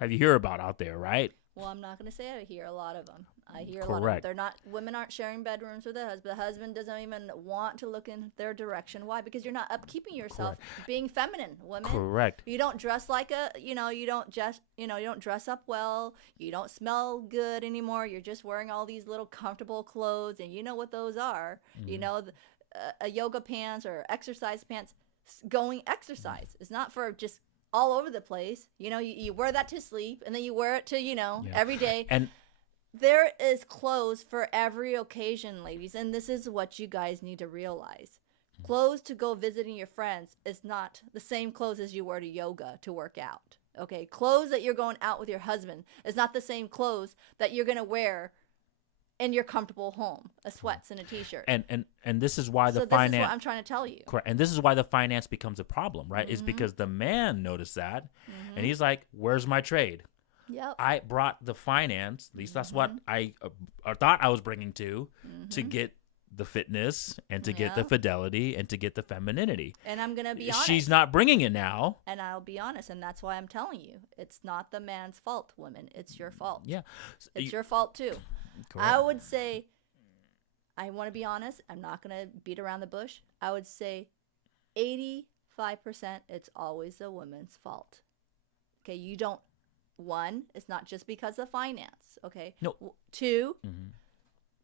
have you heard about out there, right? Well, I'm not going to say I hear a lot of them. I hear a lot of them. Correct. They're not. Women aren't sharing bedrooms with the husband. The husband doesn't even want to look in their direction. Why? Because you're not upkeeping yourself, being feminine. Women. Correct. You don't dress like a. You don't just. You don't dress up well. You don't smell good anymore. You're just wearing all these little comfortable clothes, and you know what those are. A yoga pants or exercise pants. Going exercise. It's not for just all over the place. You wear that to sleep, and then you wear it to, every day. And there is clothes for every occasion, ladies, and this is what you guys need to realize. Clothes to go visiting your friends is not the same clothes as you wear to yoga to work out. Okay, clothes that you're going out with your husband is not the same clothes that you're going to wear in your comfortable home, a sweats and a t-shirt. And this is why the this finance. is what I'm trying to tell you. Correct. And this is why the finance becomes a problem, right? Is because the man noticed that, and he's like, "Where's my trade? Yep. I brought the finance. At least that's what I thought I was bringing to get the fitness and to get the fidelity and to get the femininity. And I'm gonna be honest. She's not bringing it now. And I'll be honest, and that's why I'm telling you, it's not the man's fault, women. It's your fault. Yeah, it's your fault too. Correct. I would say, I want to be honest. I'm not gonna beat around the bush. I would say, 85% it's always the woman's fault. Okay, you don't. One, it's not just because of finance. Okay. No. Two,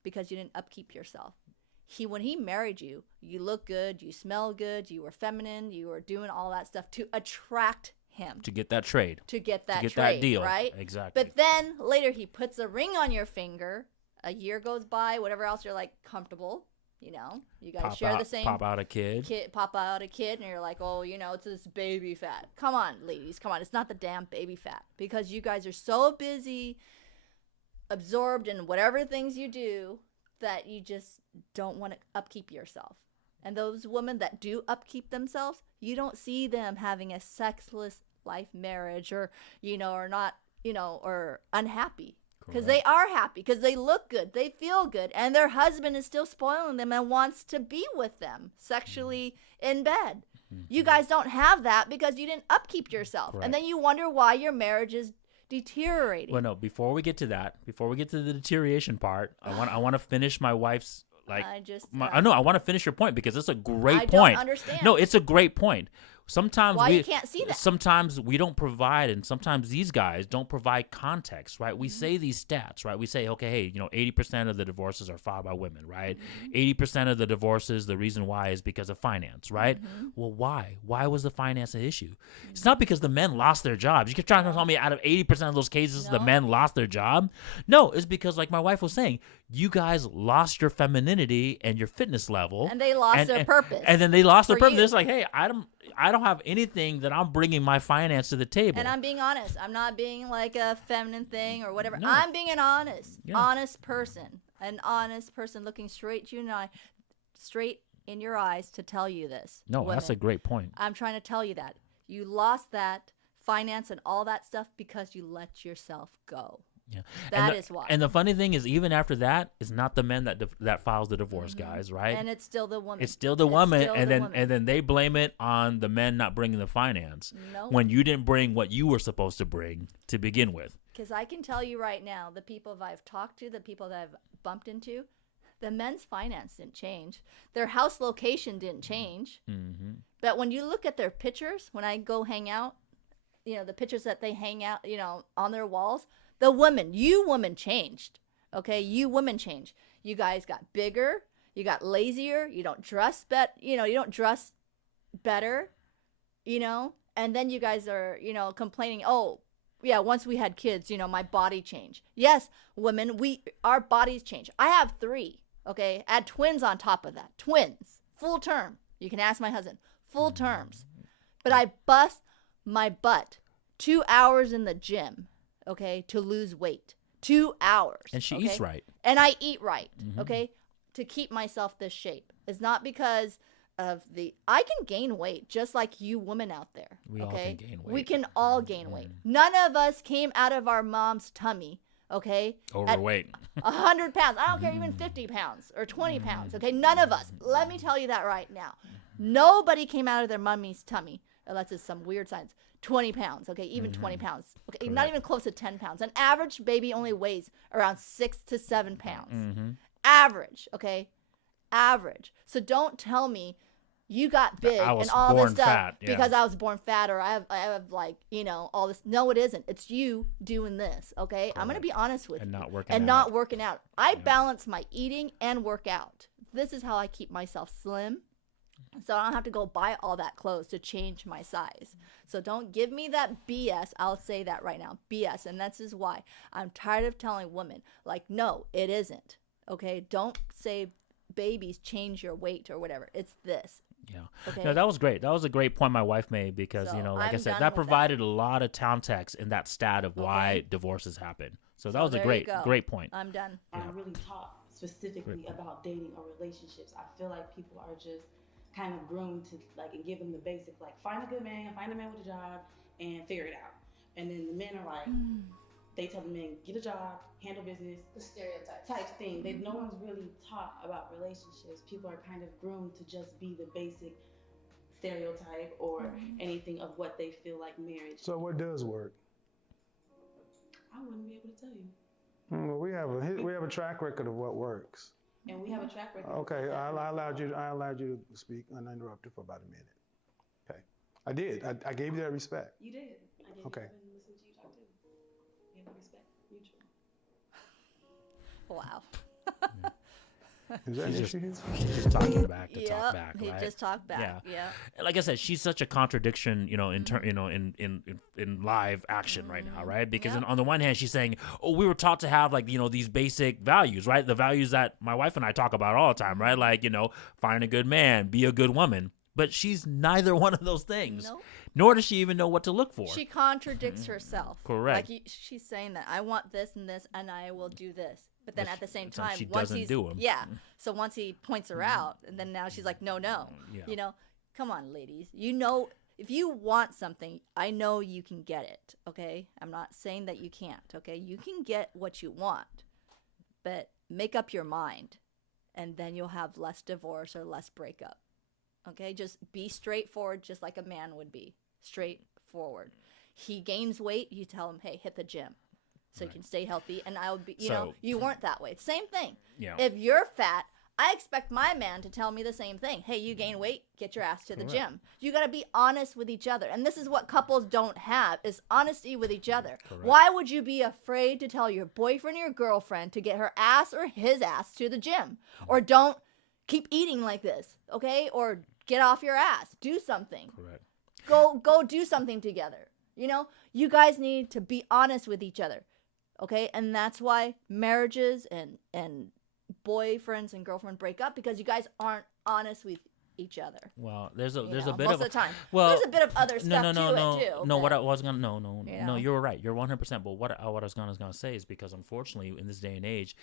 because you didn't upkeep yourself. When he married you, you look good, you smell good, you were feminine, you were doing all that stuff to attract him. To get that trade. To get that trade, that deal. Right? Exactly. But then later he puts a ring on your finger. A year goes by, whatever else, you're like comfortable. You guys share the same. Pop out a kid. Pop out a kid, and you're like, oh, it's this baby fat. Come on, ladies, come on. It's not the damn baby fat, because you guys are so busy, absorbed in whatever things you do, that you just don't want to upkeep yourself. And those women that do upkeep themselves, you don't see them having a sexless life marriage, or or not, or unhappy. Because they are happy, because they look good, they feel good, and their husband is still spoiling them and wants to be with them sexually in bed. You guys don't have that because you didn't upkeep yourself. Correct. And then you wonder why your marriage is deteriorating. Well, no, before we get to the deterioration part, I want to finish my wife's, like, I want to finish your point, because it's a great point. I don't understand. No, it's a great point. Sometimes you can't see that. Sometimes we don't provide, and sometimes these guys don't provide context, right? We say these stats, right? We say, okay, hey, 80% of the divorces are filed by women, right? 80% of the divorces, the reason why is because of finance, right? Well, why? Why was the finance an issue? It's not because the men lost their jobs. You keep trying to tell me out of 80% of those cases, the men lost their job. No, it's because, like my wife was saying, you guys lost your femininity and your fitness level, and they lost their purpose. And then they lost their purpose. It's like, hey, I don't have anything that I'm bringing my finance to the table. And I'm being honest. I'm not being like a feminine thing or whatever. No. I'm being an honest person. An honest person looking straight in your eyes to tell you this. No, women. That's a great point. I'm trying to tell you that. You lost that finance and all that stuff because you let yourself go. Yeah, that is why. And the funny thing is, even after that, it's not the men that files the divorce, guys, right? And it's still the woman. It's still the woman, and then they blame it on the men not bringing the finance when you didn't bring what you were supposed to bring to begin with. Because I can tell you right now, the people that I've talked to, the people that I've bumped into, the men's finance didn't change. Their house location didn't change. But when you look at their pictures, when I go hang out, the pictures that they hang out, on their walls. You women changed, okay? You women changed. You guys got bigger. You got lazier. You don't dress you don't dress better, And then you guys are, complaining, oh, yeah, once we had kids, my body changed. Yes, women, our bodies change. I have 3, okay? Add twins on top of that. Twins, full term. You can ask my husband, full terms. But I bust my butt 2 hours in the gym. Okay, to lose weight. 2 hours. And she eats right. And I eat right, okay, to keep myself this shape. It's not because of I can gain weight just like you women out there. We all can gain weight. We can all gain weight. None of us came out of our mom's tummy, okay? Overweight. 100 pounds. I don't care, even 50 pounds or 20 pounds, okay? None of us. Let me tell you that right now. Nobody came out of their mummy's tummy unless it's some weird science, 20 pounds. Okay, even 20 pounds. Okay, not Correct. even close to 10 pounds. An average baby only weighs around 6 to 7 pounds. Mm-hmm. Average, okay? Average. So don't tell me you got big I was and all born this stuff fat, yeah. because I was born fat or I have like, you know, all this. No, it isn't. It's you doing this, okay? I'm going to be honest with And you. not working and out. not working out. I balance my eating and workout. This is how I keep myself slim. So I don't have to go buy all that clothes to change my size. So don't give me that BS. I'll say that right now. BS. And this is why I'm tired of telling women, like, no, it isn't. Okay? Don't say babies change your weight or whatever. It's this. Yeah. Okay. No, that was great. That was a great point my wife made because, So, you know, like I I'm said, done that with provided a lot of context in that stat of why Okay. divorces happen. So that So was a there you great, go. great point. I'm done. Aren't really taught specifically about dating or relationships. I feel like people are just kind of groomed to like and give them the basic like find a good man, find a man with a job, and figure it out. And then the men are like, they tell the men get a job, handle business, The stereotypes. type thing. They no one's really taught about relationships. People are kind of groomed to just be the basic stereotype or anything of what they feel like marriage. So what does work? I wouldn't be able to tell you. Well, we have a track record of what works. And we have a track record. Okay, I allowed you to speak uninterrupted for about a minute. Okay, I did. I gave you that respect. You did. I gave Okay. you and listened to you talk too. We have a respect mutual. Wow. Is that an She's issue here? She's just talking back to talk Yep, back, he right? just talked back. Yeah. And like I said, she's such a contradiction, you know, in live action right now, right? Because Yep. on the one hand, she's saying, "Oh, we were taught to have like, you know, these basic values, right? The values that my wife and I talk about all the time, right? Like, you know, find a good man, be a good woman." But she's neither one of those things. Nope. Nor does she even know what to look for. She contradicts herself. Correct. Like she's saying that I want this and this, and I will do this. But then at the same sometimes time, she once doesn't he's do 'em. yeah. So once he points her out, and then now she's like, no. Yeah. You know, come on, ladies. You know, if you want something, I know you can get it. Okay, I'm not saying that you can't. Okay, you can get what you want, but make up your mind, and then you'll have less divorce or less breakup. Okay, just be straightforward, just like a man would be straightforward. He gains weight, you tell him, hey, hit the gym so you can stay healthy. And I would be, you know, you weren't that way. Same thing. Yeah. If you're fat, I expect my man to tell me the same thing. Hey, you gain weight, get your ass to the gym. You got to be honest with each other. And this is what couples don't have is honesty with each other. Correct. Why would you be afraid to tell your boyfriend or your girlfriend to get her ass or his ass to the gym? Or don't keep eating like this, okay? Or get off your ass. Do something. Correct. Go do something together. You know, you guys need to be honest with each other. Okay? And that's why marriages and boyfriends and girlfriends break up because you guys aren't honest with each other. Well, there's a You bit know, of most of the time. Well, There's a bit of other stuff to it too. No, but- what I was gonna no, You know? you're right. You're 100%. But what I was gonna say is because unfortunately in this day and age,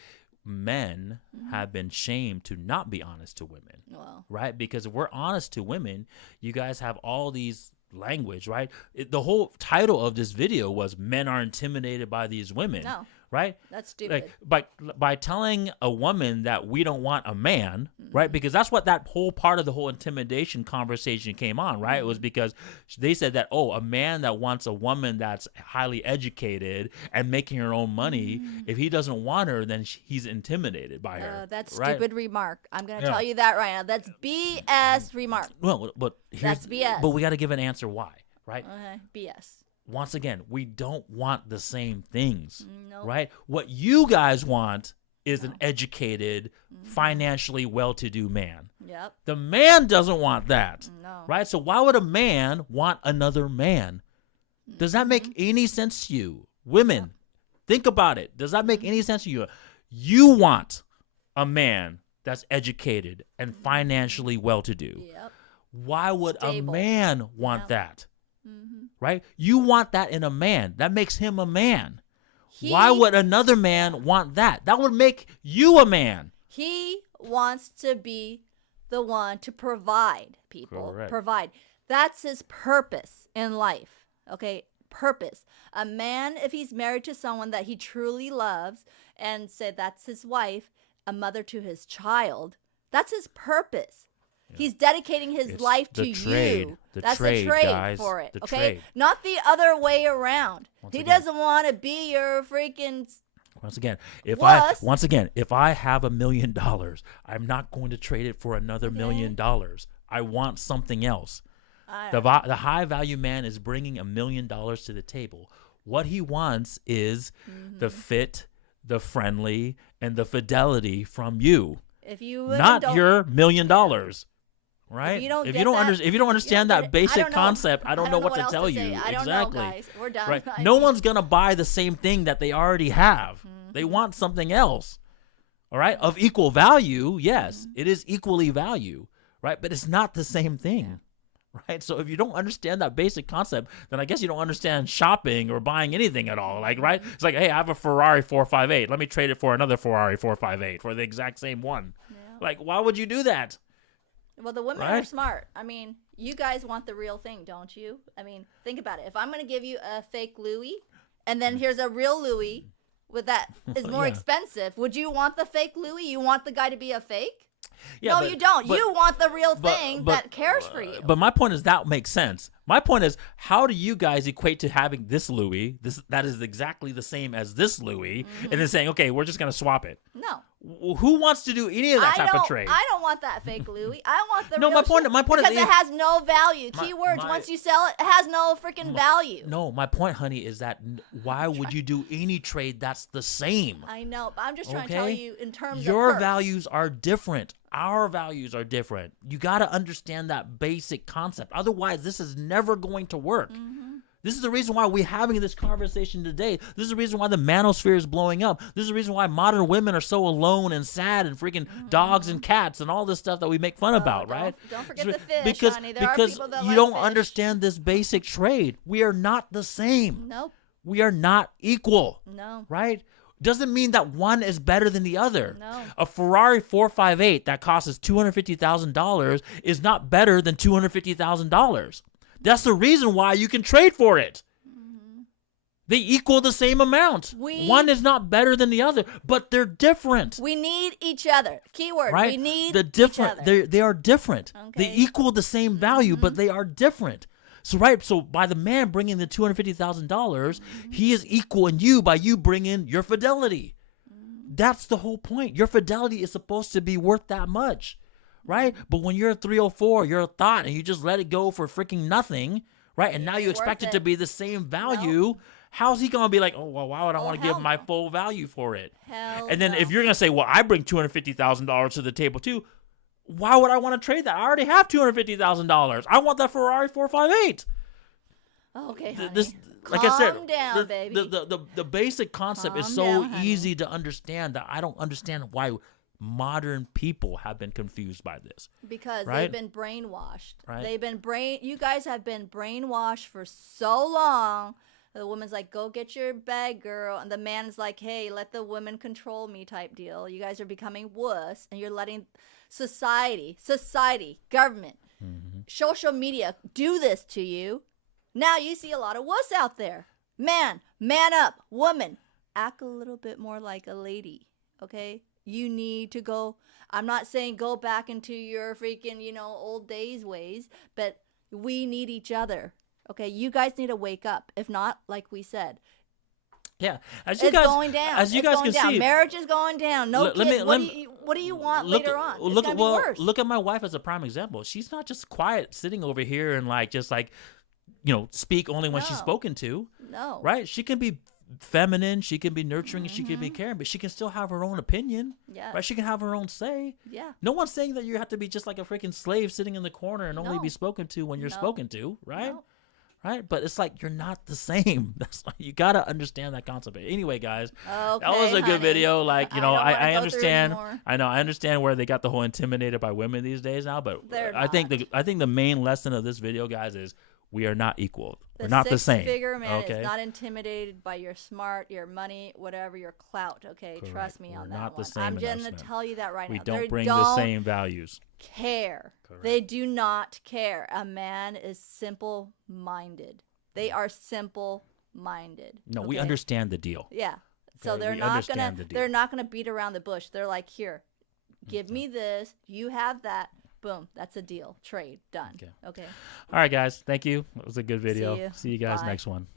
men have been shamed to not be honest to women, well, right? Because if we're honest to women, you guys have all these language, right? The whole title of this video was "Men are intimidated by these women," no, right? that's stupid. Like by telling a woman that we don't want a man, right? Because that's what that whole part of the whole intimidation conversation came on, right? It was because they said that a man that wants a woman that's highly educated and making her own money, if he doesn't want her, then he's intimidated by her. That's right? stupid remark. I'm going to Yeah. tell you that right now. That's BS remark. Well, but here's, That's BS. But we got to give an answer why, right? Okay, BS. Once again, we don't want the same things, Nope. right? What you guys want is an educated, financially well-to-do man. Yep. The man doesn't want that, No. right? So why would a man want another man? Does that make any sense to you? Women, think about it. Does that make any sense to you? You want a man that's educated and financially well-to-do. Yep. Why would Stable. a man want Yep. that? Right? You want that in a man. That makes him a man. Why He- would another man want that? That would make you a man. He wants to be the one to provide people. Correct. Provide. That's his purpose in life. Okay? Purpose. A man, if he's married to someone that he truly loves and say that's his wife, a mother to his child, that's his purpose. He's dedicating his It's life the to trade. you. The That's trade, the trade guys. for it. The Okay, trade. not the other way around. Once He again. doesn't want to be your freaking. Once again, if Wuss. I have $1 million, I'm not going to trade it for another $1 million. I want something else. The high value man is bringing $1 million to the table. What he wants is the fit, the friendly, and the fidelity from you, If you not your $1 million. Right? If you don't if get you don't that, if you don't understand that basic know. concept, I don't know what to else tell say. you. I don't Exactly. know, guys. We're done. Right? I No mean- one's gonna buy the same thing that they already have. They want something else. All right, of equal value. Yes, it is equally value. Right, but it's not the same thing. Right. So if you don't understand that basic concept, then I guess you don't understand shopping or buying anything at all. Like, right? It's like, hey, I have a Ferrari 458. Let me trade it for another Ferrari 458 for the exact same one. Yeah. Like, why would you do that? Well, the women are smart. I mean, you guys want the real thing, don't you? I mean, think about it. If I'm going to give you a fake Louis, and then here's a real Louis with that is more expensive, would you want the fake Louis? You want the guy to be a fake? Yeah, no, but, you don't. But, you want the real thing but, that cares for you. But my point is that makes sense. My point is, how do you guys equate to having this Louis, that is exactly the same as this Louis, and then saying, okay, we're just going to swap it? No. Who wants to do any of that type of trade? I don't want that fake Louis. I want the no, real my point because is it has no value. Keywords, once you sell it, it has no freaking value. No, my point, honey, is that why would you do any trade that's the same? I know, but I'm just trying to tell you in terms your of values are different. Our values are different. You got to understand that basic concept. Otherwise, this is never going to work. This is the reason why we're having this conversation today. This is the reason why the manosphere is blowing up. This is the reason why modern women are so alone and sad and freaking dogs and cats and all this stuff that we make fun about, right? Don't forget the fish, because, honey. There because are people that you like don't fish. understand this basic trade. We are not the same. Nope. We are not equal. No. Right? Doesn't mean that one is better than the other. No. A Ferrari 458 that costs $250,000 is not better than $250,000. That's the reason why you can trade for it. They equal the same amount. One is not better than the other, but they're different. We need each other. Keyword, right? We need each other. They are different. Okay. They equal the same value, but they are different. So by the man bringing the $250,000, he is equal in you by you bringing your fidelity. That's the whole point. Your fidelity is supposed to be worth that much, right? But when you're a 304, you're a thought, and you just let it go for freaking nothing, right? And now you expect it to be the same value. No. How's he going to be like, oh, well, why would I want to give my no. full value for it? Hell and then no. if you're going to say, well, I bring $250,000 to the table too, why would I want to trade that? I already have $250,000. I want that Ferrari 458. Okay, honey. Like I said, Calm down, baby. the basic concept is Calm so down, honey. easy to understand that I don't understand why modern people have been confused by this. Because right? they've been brainwashed. Right. You guys have been brainwashed for so long. The woman's like, go get your bag, girl. And the man's like, hey, let the woman control me type deal. You guys are becoming wuss. And you're letting society, government, social media do this to you. Now you see a lot of wuss out there. Man up. Woman, act a little bit more like a lady, okay? You need to go. I'm not saying go back into your freaking, old days ways, but we need each other. Okay, you guys need to wake up. If not, like we said, yeah, it's going down. As you guys can see, marriage is going down. No kids. What do you want later on? It's gonna be worse. Look at my wife as a prime example. She's not just quiet, sitting over here and speak only when she's spoken to. No, right? She can be feminine, she can be nurturing, she can be caring, but she can still have her own opinion. Yeah, right? She can have her own say. Yeah. No one's saying that you have to be just like a freaking slave sitting in the corner and only be spoken to when you're spoken to, right? No. Right, but it's like you're not the same. That's like, you gotta understand that concept. Anyway, guys, that was a good video. Like I understand. I understand where they got the whole intimidated by women these days now. But I think the main lesson of this video, guys, is we are not equal. We're not the same. The six-figure man is not intimidated by your smart, your money, whatever, your clout. Okay, Correct. Trust me on that not one. The same I'm just gonna tell you that right now. We don't bring the same values. Care. Correct. They do not care. A man is simple-minded. They are simple-minded. No, okay? we understand the deal. Yeah. So Okay, they're we not understand the deal. they're not gonna beat around the bush. They're like, here, give me this. You have that. boom, that's a deal. Trade done. Okay. Okay. All right, guys. Thank you. It was a good video. See you. See you guys Bye. next one.